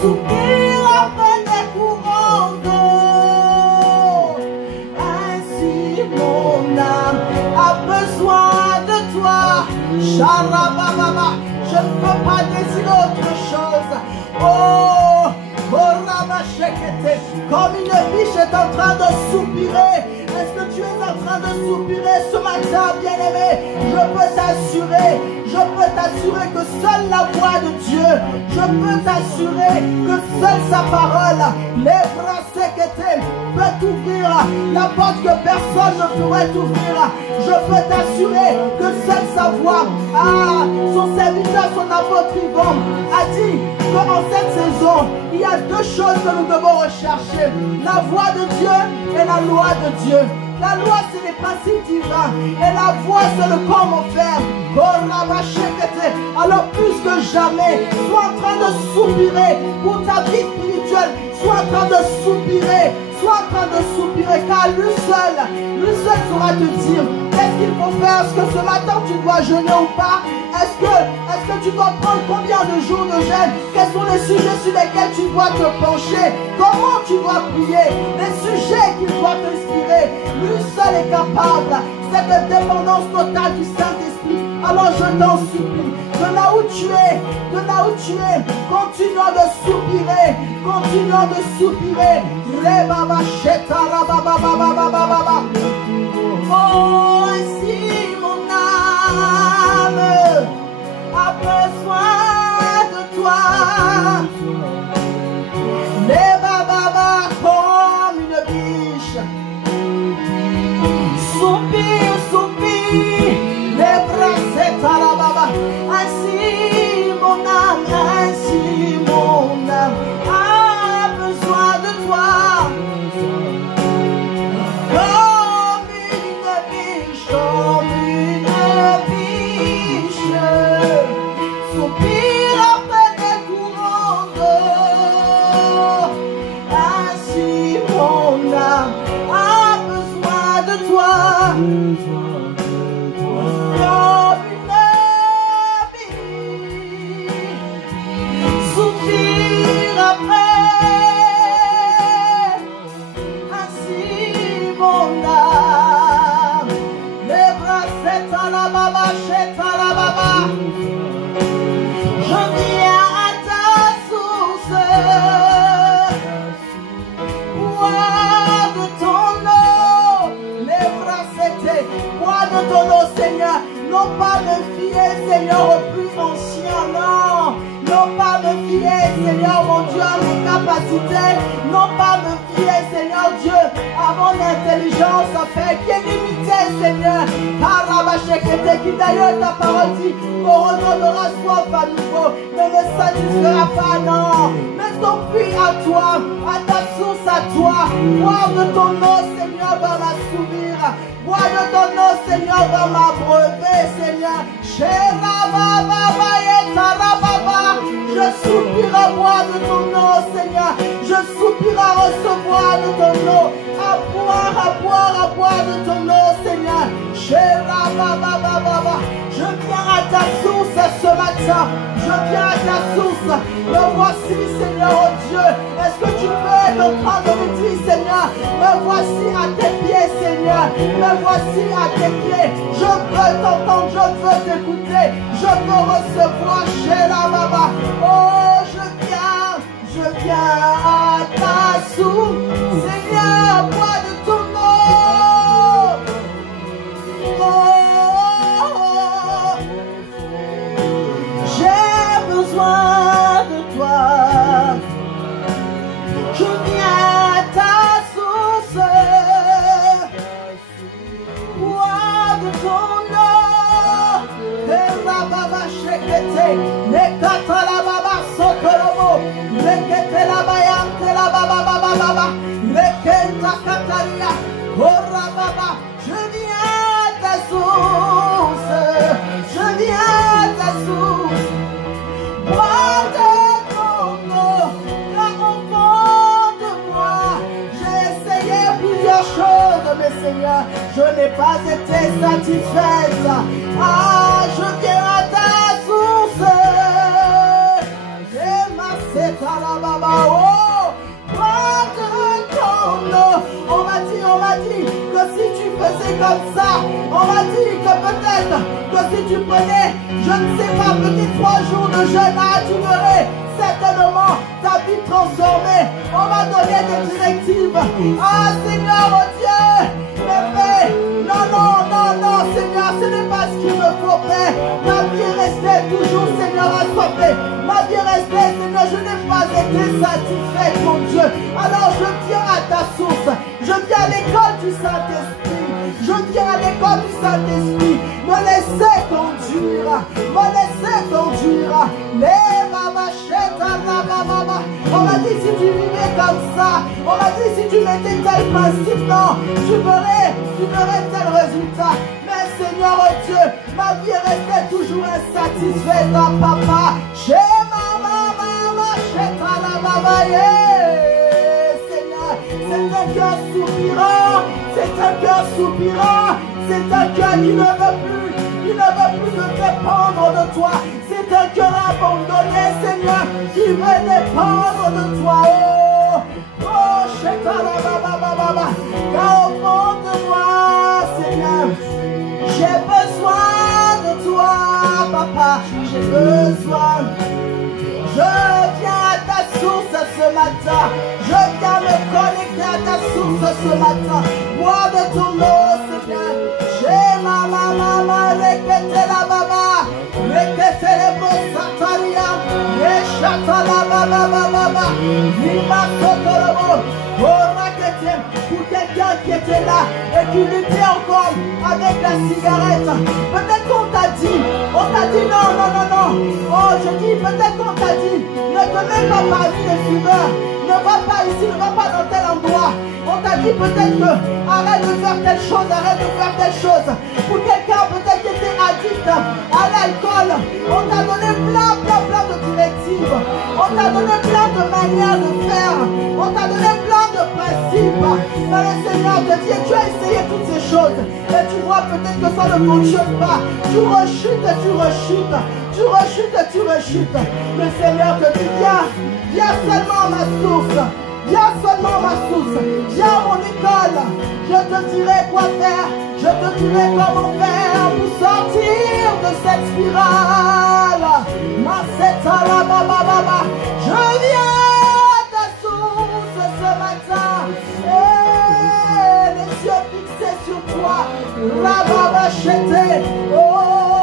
Soupire après tes courants d'eau. Ainsi mon âme a besoin de toi. Charabababa, je ne peux pas désirer autre chose. Oh, comme une biche est en train de soupirer. Est-ce que tu es en train de soupirer ce matin, bien-aimé? Je peux t'assurer que seule la voix de Dieu, je peux t'assurer que seule sa parole, les bras séquetés, peut t'ouvrir la porte que personne ne pourrait t'ouvrir. Je peux t'assurer que seule sa voix, son serviteur, son apôtre Yvon, a dit qu'en cette saison, il y a deux choses que nous devons rechercher: la voix de Dieu et la loi de Dieu. La loi, c'est les principes divins. Et la voix, c'est le comment faire. Alors plus que jamais, sois en train de soupirer pour ta vie spirituelle. Sois en train de soupirer. Sois en train de soupirer, car lui seul saura te dire qu'est-ce qu'il faut faire. Est-ce que ce matin tu dois jeûner ou pas? Est-ce que tu dois prendre combien de jours de jeûne? Quels sont les sujets sur lesquels tu dois te pencher? Comment tu dois prier? Les sujets qui doivent t'inspirer. Lui seul est capable. Cette dépendance totale du Saint-Esprit. Alors je t'en supplie, de là où tu es, continuons de soupirer, Oh, si mon âme a besoin de toi, les bababa comme une biche, soupire, les bras c'est à la baba. Ainsi mon âme a besoin de toi. Comme une biche, soupire après des courants d'eau. Ainsi mon âme a besoin de toi. Comme une biche, soupire après. Ainsi mon âme Non pas me fier, Seigneur, au plus ancien, non. Non pas me fier, Seigneur, mon Dieu, à mes capacités. Non pas me fier, Seigneur Dieu, à mon intelligence, afin qui est limitée, Seigneur. Qui d'ailleurs ta parole dit qu'on redonnera soif à nouveau, ne me satisfera pas, non. Mais ton puits à toi, à ta source à toi, boire de ton eau, Seigneur, va m'assouvir. Boire de ton eau, Seigneur, va m'abreuver, Seigneur. Je soupire à boire de ton eau, Seigneur. Je soupire à recevoir de ton eau, à boire de ton eau, Seigneur. Je viens à ta source ce matin. Je viens à ta source. Me voici, Seigneur, oh Dieu. Est-ce que tu peux être en train de me dire, Seigneur, me voici à tes pieds, Seigneur. Me voici à tes pieds. Je veux t'entendre, je veux t'écouter. Je veux recevoir chez la Baba. Oh, je viens à ta source. Seigneur, bois de ton eau. J'ai besoin de toi. Je viens à ta source. Bois de ton eau. Et la baba shekete. Nekata la baba sokorobo. Nekete la bayante la baba baba baba. Nekenta kataria. Ora baba. Je viens à ta source. Je viens à ta source. Bois de ton eau, car au fond de moi, j'ai essayé plusieurs choses, mais Seigneur, je n'ai pas été satisfaite. Ah, je viens à ta source. Et ma c'est à la baba, oh, bois de ton eau. On m'a dit que si tu faisais comme ça, on m'a dit que peut-être que si tu prenais, je ne sais pas, peut-être 3 jours de jeûne, tu verrais certainement ta vie transformée. On m'a donné des directives. Ah Seigneur, oh Dieu, mais non, Seigneur, ce n'est pas ce qu'il me faut faire. Ma vie est restée toujours, Seigneur, assoiffée. Ma vie est restée, Seigneur, je n'ai pas été satisfaite, mon Dieu. Alors je viens à ta source. Je viens à l'école du Saint-Esprit. Je viens à l'école du Saint-Esprit. Me laisser conduire. Me laisser conduire. On m'a dit si tu vivais comme ça. On m'a dit si tu mettais tel principe, non, tu verrais tel résultat. Mais Seigneur, oh Dieu, ma vie est restée toujours insatisfaite, papa. Chez maman, chez ta la baba, Seigneur, c'est un cœur soupirant, c'est un cœur soupirant, c'est un cœur qui ne veut plus de dépendre de toi. C'est un cœur abandonné, Seigneur, qui veut dépendre de toi. Oh, chetala baba baba, car au fond de moi, Seigneur, j'ai besoin de toi, papa, j'ai besoin. Je viens à ta source ce matin. Je viens me connecter à ta source ce matin. Bois de ton eau, Seigneur. Chez maman, répétez la baba. Répétez les mots sataria. Rechata la baba. Lima sotorobo. Pour quelqu'un qui était là et qui luttait encore avec la cigarette. Peut-être qu'on t'a dit non. Oh, je dis peut-être qu'on t'a dit, ne te mets pas parmi les fumeurs. Ne va pas ici, ne va pas dans tel endroit. On t'a dit peut-être que arrête de faire telle chose, arrête de faire telle chose. Pour quelqu'un peut-être qui était addict à l'alcool, on t'a donné plein de directives. On t'a donné plein de manières de faire. On t'a donné plein de principes. Mais le Seigneur te dit, tu as essayé toutes ces choses. Et tu vois peut-être que ça ne fonctionne pas. Tu rechutes. Le Seigneur te dit, viens seulement à ma source. Viens seulement à ma source. Viens à mon école. Je te dirai quoi faire. Je te dirai comment faire pour sortir de cette spirale. Je viens à ta source ce matin. Et les yeux fixés sur toi. Oh,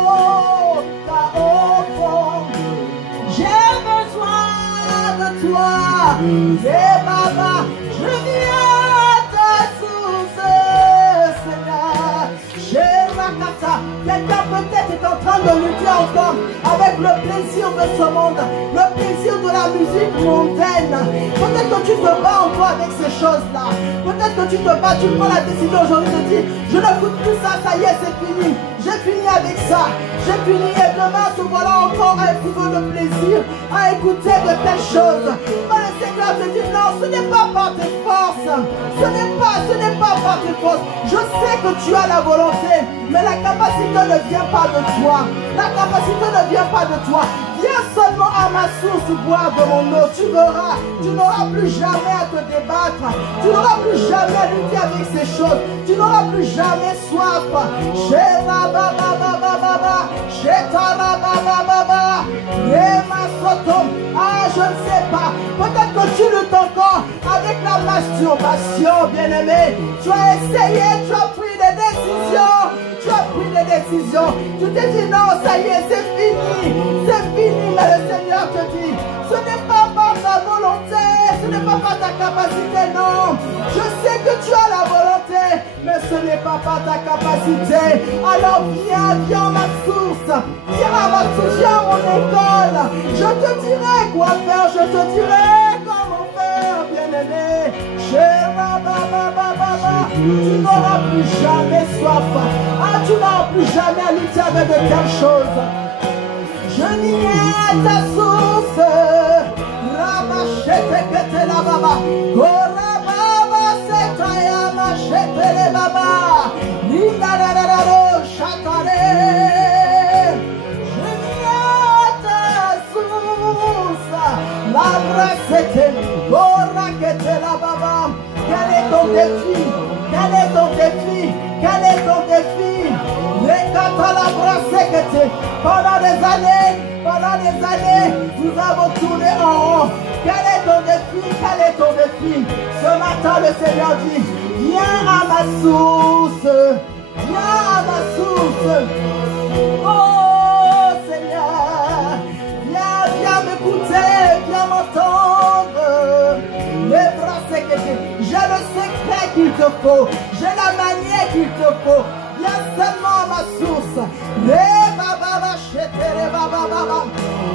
plaisir de ce monde, le plaisir de la musique mondaine. Peut-être que tu te bats en toi avec ces choses-là. Peut-être que tu te bats, tu prends la décision aujourd'hui de dire, je n'écoute plus ça, ça y est, c'est fini. J'ai fini avec ça. J'ai fini et demain te voilà encore à éprouver le plaisir, à écouter de telles choses. Mais le Seigneur te dit non, ce n'est pas par tes forces. Ce n'est pas par tes forces. Je sais que tu as la volonté, mais la capacité ne vient pas de toi. La capacité ne vient pas de toi. Viens seulement à ma source boire de mon eau. Tu verras, tu n'auras plus jamais à te débattre. Tu n'auras plus jamais à lutter avec ces choses. Tu n'auras plus jamais soif. Ah, je ne sais pas. Peut-être que tu luttes encore avec la masturbation, bien-aimé. Tu as essayé, tu as pris des décisions. Tu as pris des décisions. Tu t'es dit non, ça y est, c'est fini. C'est fini, mais le Seigneur te dit, ce n'est pas par ta volonté, ce n'est pas par ta capacité, non. Je sais que tu as la volonté, mais ce n'est pas par ta capacité. Alors viens à ma source. Viens à ma source, viens à mon école. Je te dirai quoi faire, je te dirai comment faire, bien-aimé. Tu n'auras plus jamais soif. Ah, tu n'auras plus jamais à lutter avec de telles choses. Je niais ta source. Rabachete que te la baba. Korababa setaya machete le baba. Lindarararo chatale. Je niais ta source. La bracete. Korakete la baba. Quel est ton défi? Quel est ton défi? Quel est ton défi? Pendant des années, nous avons tourné en rond. Quel est ton défi? Quel est ton défi? Ce matin, le Seigneur dit, viens à ma source. Viens à ma source. Oh Seigneur, viens m'écouter, viens m'entendre. Les bras séqués. J'ai le secret qu'il te faut. J'ai la manière qu'il te faut. Viens seulement à ma source.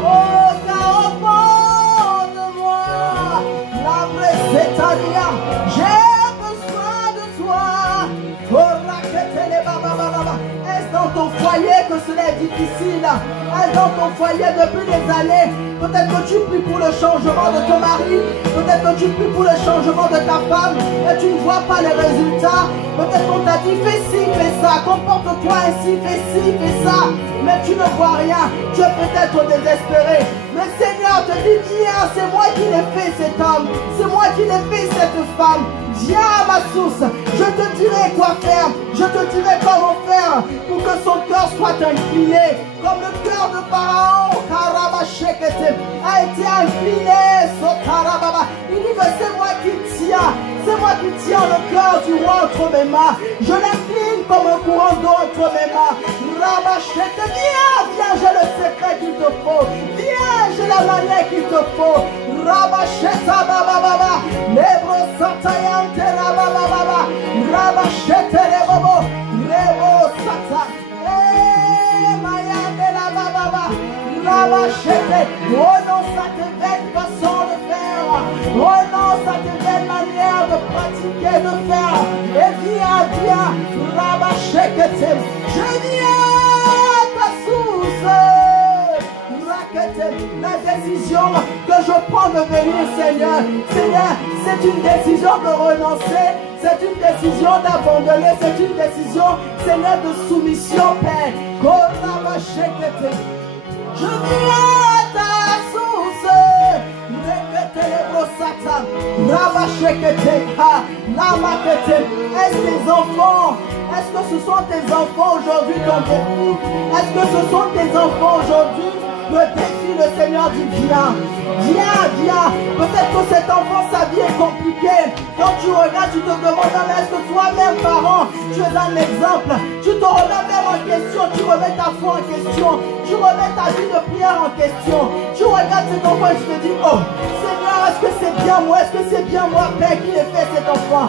Oh, car au fond de moi, la Brésetalia, j'ai besoin de toi. Est-ce dans ton foyer que cela est difficile? Est-ce dans ton foyer depuis des années? Peut-être que tu pries pour le changement de ton mari. Peut-être que tu pries pour le changement de ta femme et tu ne vois pas les résultats. Peut-être qu'on t'a dit fais ci, fais ça, comporte-toi ainsi, fais ci, fais ça. Mais tu ne vois rien. Tu es peut-être désespéré. Le Seigneur te dit viens, c'est moi qui l'ai fait cet homme. C'est moi qui l'ai fait cette femme. Viens à ma source. Je te dirai quoi faire. Je te dirai comment faire pour que son cœur soit incliné. Comme le cœur de Pharaon, a été incliné. Il dit que c'est moi qui tiens. C'est moi qui tiens le cœur du roi entre mes mains. Je l'incline comme un courant d'eau entre mes mains. Viens, j'ai le secret qu'il te faut. Viens, j'ai la manière qu'il te faut. Rabacheta baba baba. Lebro satayante rababa baba. Rabachete rebobo. Rebo sata. Mayande la baba baba. Rabachete. Renonce à tes belles façons de faire. Renonce à tes belles manières de pratiquer, de faire. Et viens. Rabachete. Je viens. La décision que je prends de venir, Seigneur, c'est une décision de renoncer, c'est une décision d'abandonner, c'est une décision, Seigneur, de soumission, Père. Je viens à ta source. Est-ce tes enfants? Est-ce que ce sont tes enfants aujourd'hui ton défi? Est-ce que ce sont tes enfants aujourd'hui? Le défi, le Seigneur dit viens. Peut-être que cet enfant, sa vie est compliquée. Quand tu regardes, tu te demandes, mais est-ce que toi-même, parent, tu es un exemple? Tu te remets même en question, tu remets ta foi en question, tu remets ta vie de prière en question. Tu regardes cet enfant et tu te dis, oh, Seigneur, est-ce que c'est bien moi? Est-ce que c'est bien moi, Père, qui ai fait cet enfant?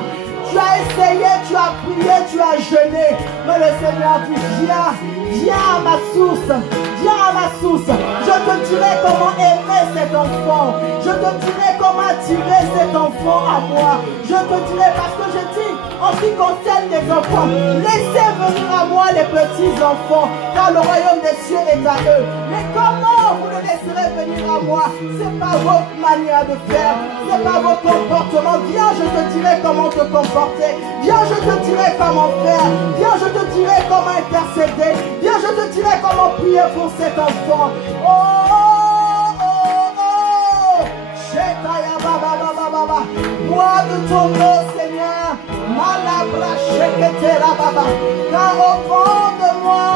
Tu as essayé, tu as prié, tu as jeûné. Mais le Seigneur dit, viens à ma source. Viens à ma source. Je te dirai comment aimer cet enfant. Je te dirai comment attirer cet enfant à moi. Je te dirai parce que je dis, en ce qui concerne les enfants, laissez venir à moi les petits enfants, car le royaume des cieux est à eux. Mais comment vous le laisserez venir à moi? C'est pas votre manière de faire, c'est pas votre comportement. Viens, je te dirai comment te comporter. Viens, je te dirai comment faire. Viens, je te dirai comment intercéder. Viens, je te dirai comment prier pour cet enfant. Oh, oh, oh, oh. Shetaya baba baba baba. Moi de ton nom, Seigneur. Malabra sheketera baba. Car au fond de moi,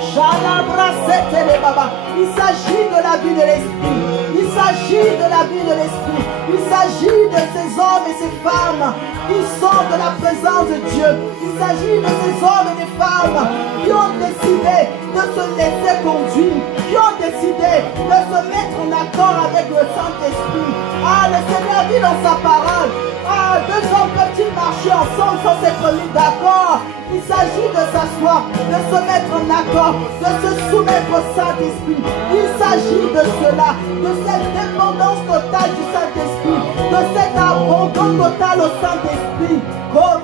Shalabra setele baba. Il s'agit de la vie de l'esprit. Il s'agit de la vie de l'esprit. Il s'agit de ces hommes et ces femmes qui sont de la présence de Dieu. Il s'agit de ces hommes et des femmes qui ont décidé de se laisser conduire, qui ont décidé de se mettre en accord avec le Saint-Esprit. Ah, le Seigneur dit dans sa parole, ah, deux hommes peuvent-ils marcher ensemble sans s'être mis d'accord? Il s'agit de s'asseoir, de se mettre en accord, de se soumettre au Saint-Esprit. Il s'agit de cela, de cette dépendance totale du Saint-Esprit, de cet abandon total au Saint-Esprit. Oh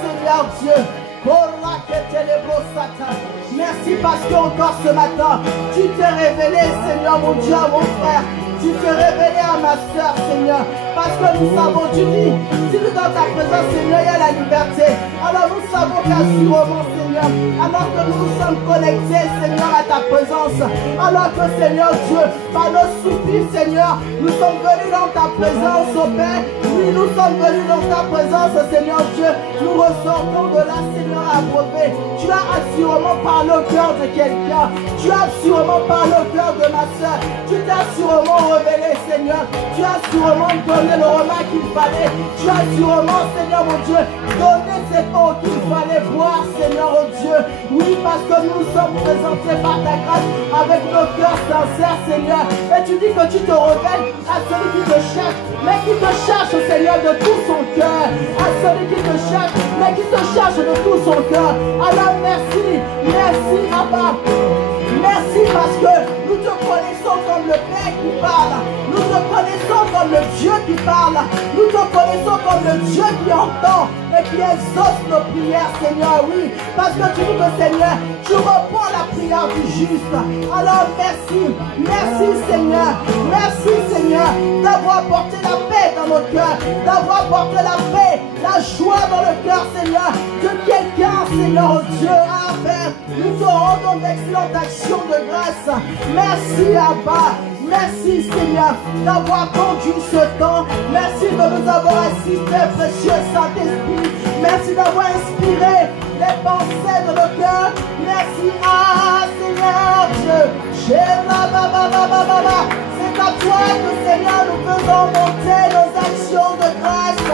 Seigneur Dieu, merci parce qu'encore ce matin, tu t'es révélé, Seigneur mon Dieu, à mon frère. Tu t'es révélé à ma soeur, Seigneur. Parce que nous savons, tu dis, si nous dans ta présence, Seigneur, il y a la liberté. Alors nous savons qu'assurément, Seigneur, alors que nous nous sommes connectés, Seigneur, à ta présence, alors que, Seigneur Dieu, par nos soupirs, Seigneur, nous sommes venus dans ta présence, au Père. Oui, nous sommes venus dans ta présence, Seigneur Dieu. Nous ressortons de là, Seigneur, abreuvé. Tu as assurément parlé au cœur de quelqu'un. Tu as assurément parlé au cœur de ma soeur. Tu t'es assurément révélé, Seigneur. Tu as sûrement donné le repas qu'il fallait. Tu as sûrement, Seigneur mon Dieu, donné cette eau qu'il fallait boire, Seigneur mon Dieu. Oui, parce que nous sommes présentés par ta grâce avec nos cœurs sincères, Seigneur. Et tu dis que tu te révèles à celui qui te cherche, mais qui te cherche, Seigneur, de tout son cœur. À celui qui te cherche, mais qui te cherche de tout son cœur. Alors merci, merci, Abba. Merci parce que nous te connaissons comme le Père qui parle. Nous te connaissons comme le Dieu qui parle. Nous te connaissons comme le Dieu qui entend et qui exauce nos prières, Seigneur. Oui, parce que tu dis que, Seigneur, tu reprends la prière du juste. Alors merci, merci Seigneur. Merci Seigneur d'avoir porté la paix dans nos cœurs, d'avoir porté la paix, la joie dans le cœur, Seigneur, de quelqu'un, Seigneur Dieu. Amen. Nous te rendons d'excellentes actions de grâce. Merci Abba. Merci Seigneur d'avoir conduit ce temps. Merci de nous avoir assistés, précieux Saint-Esprit. Merci d'avoir inspiré les pensées de nos cœurs. Merci Seigneur Dieu. C'est à toi que Seigneur nous faisons monter nos actions de grâce.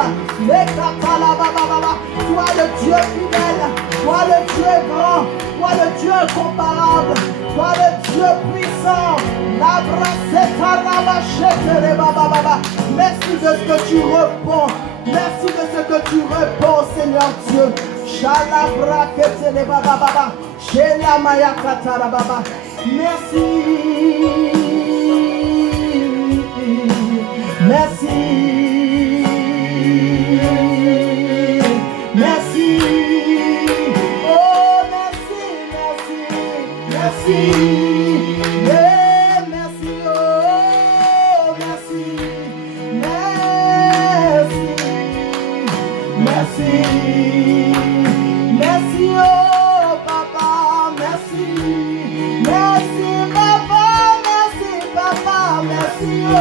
Toi le Dieu fidèle, toi le Dieu grand, toi le Dieu incomparable, toi le Dieu puissant. Merci de ce que tu réponds. Merci de ce que tu réponds, Seigneur Dieu. Merci. Merci. Merci. Oh, merci, merci, merci. Yeah, merci, oh, merci. Merci. Merci. Merci, oh, papa, merci. Merci, papa, merci, papa, merci, oh.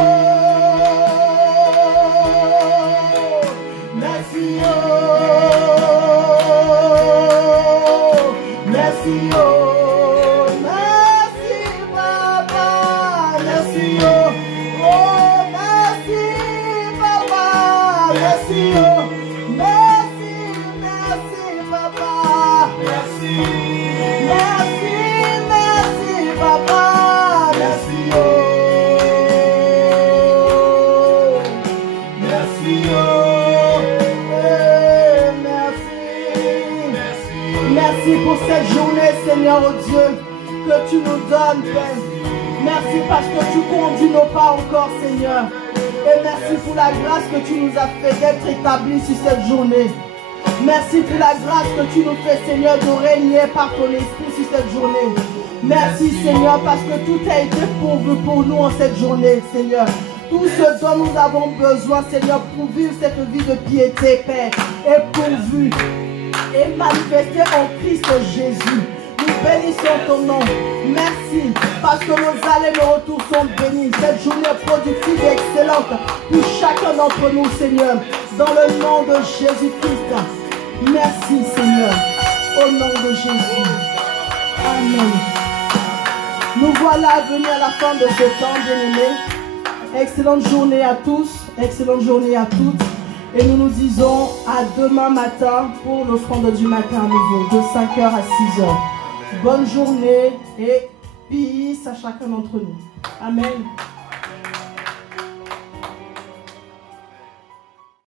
merci, oh, oh, merci, papa, merci, oh, merci, merci, papa, merci, merci, merci, papa, merci, oh, merci, oh, merci, merci pour cette journée, Seigneur, oh Dieu, que tu nous donnes, Père. Merci parce que tu conduis nos pas encore, Seigneur. Et merci pour la grâce que tu nous as fait d'être établis sur cette journée. Merci pour la grâce que tu nous fais, Seigneur, de régner par ton esprit sur cette journée. Merci, Seigneur, parce que tout a été pourvu pour nous en cette journée, Seigneur. Tout ce dont nous avons besoin, Seigneur, pour vivre cette vie de piété, Père, est pourvu et manifesté en Christ Jésus. Nous bénissons ton nom. Merci parce que nos allées et nos retours sont bénis. Cette journée productive et excellente pour chacun d'entre nous, Seigneur. Dans le nom de Jésus-Christ. Merci, Seigneur. Au nom de Jésus. Amen. Nous voilà venus à la fin de ce temps, bien-aimés. Excellente journée à tous. Excellente journée à toutes. Et nous nous disons à demain matin pour l'offrande du matin à nouveau, de 5h à 6h. Bonne journée et peace à chacun d'entre nous. Amen.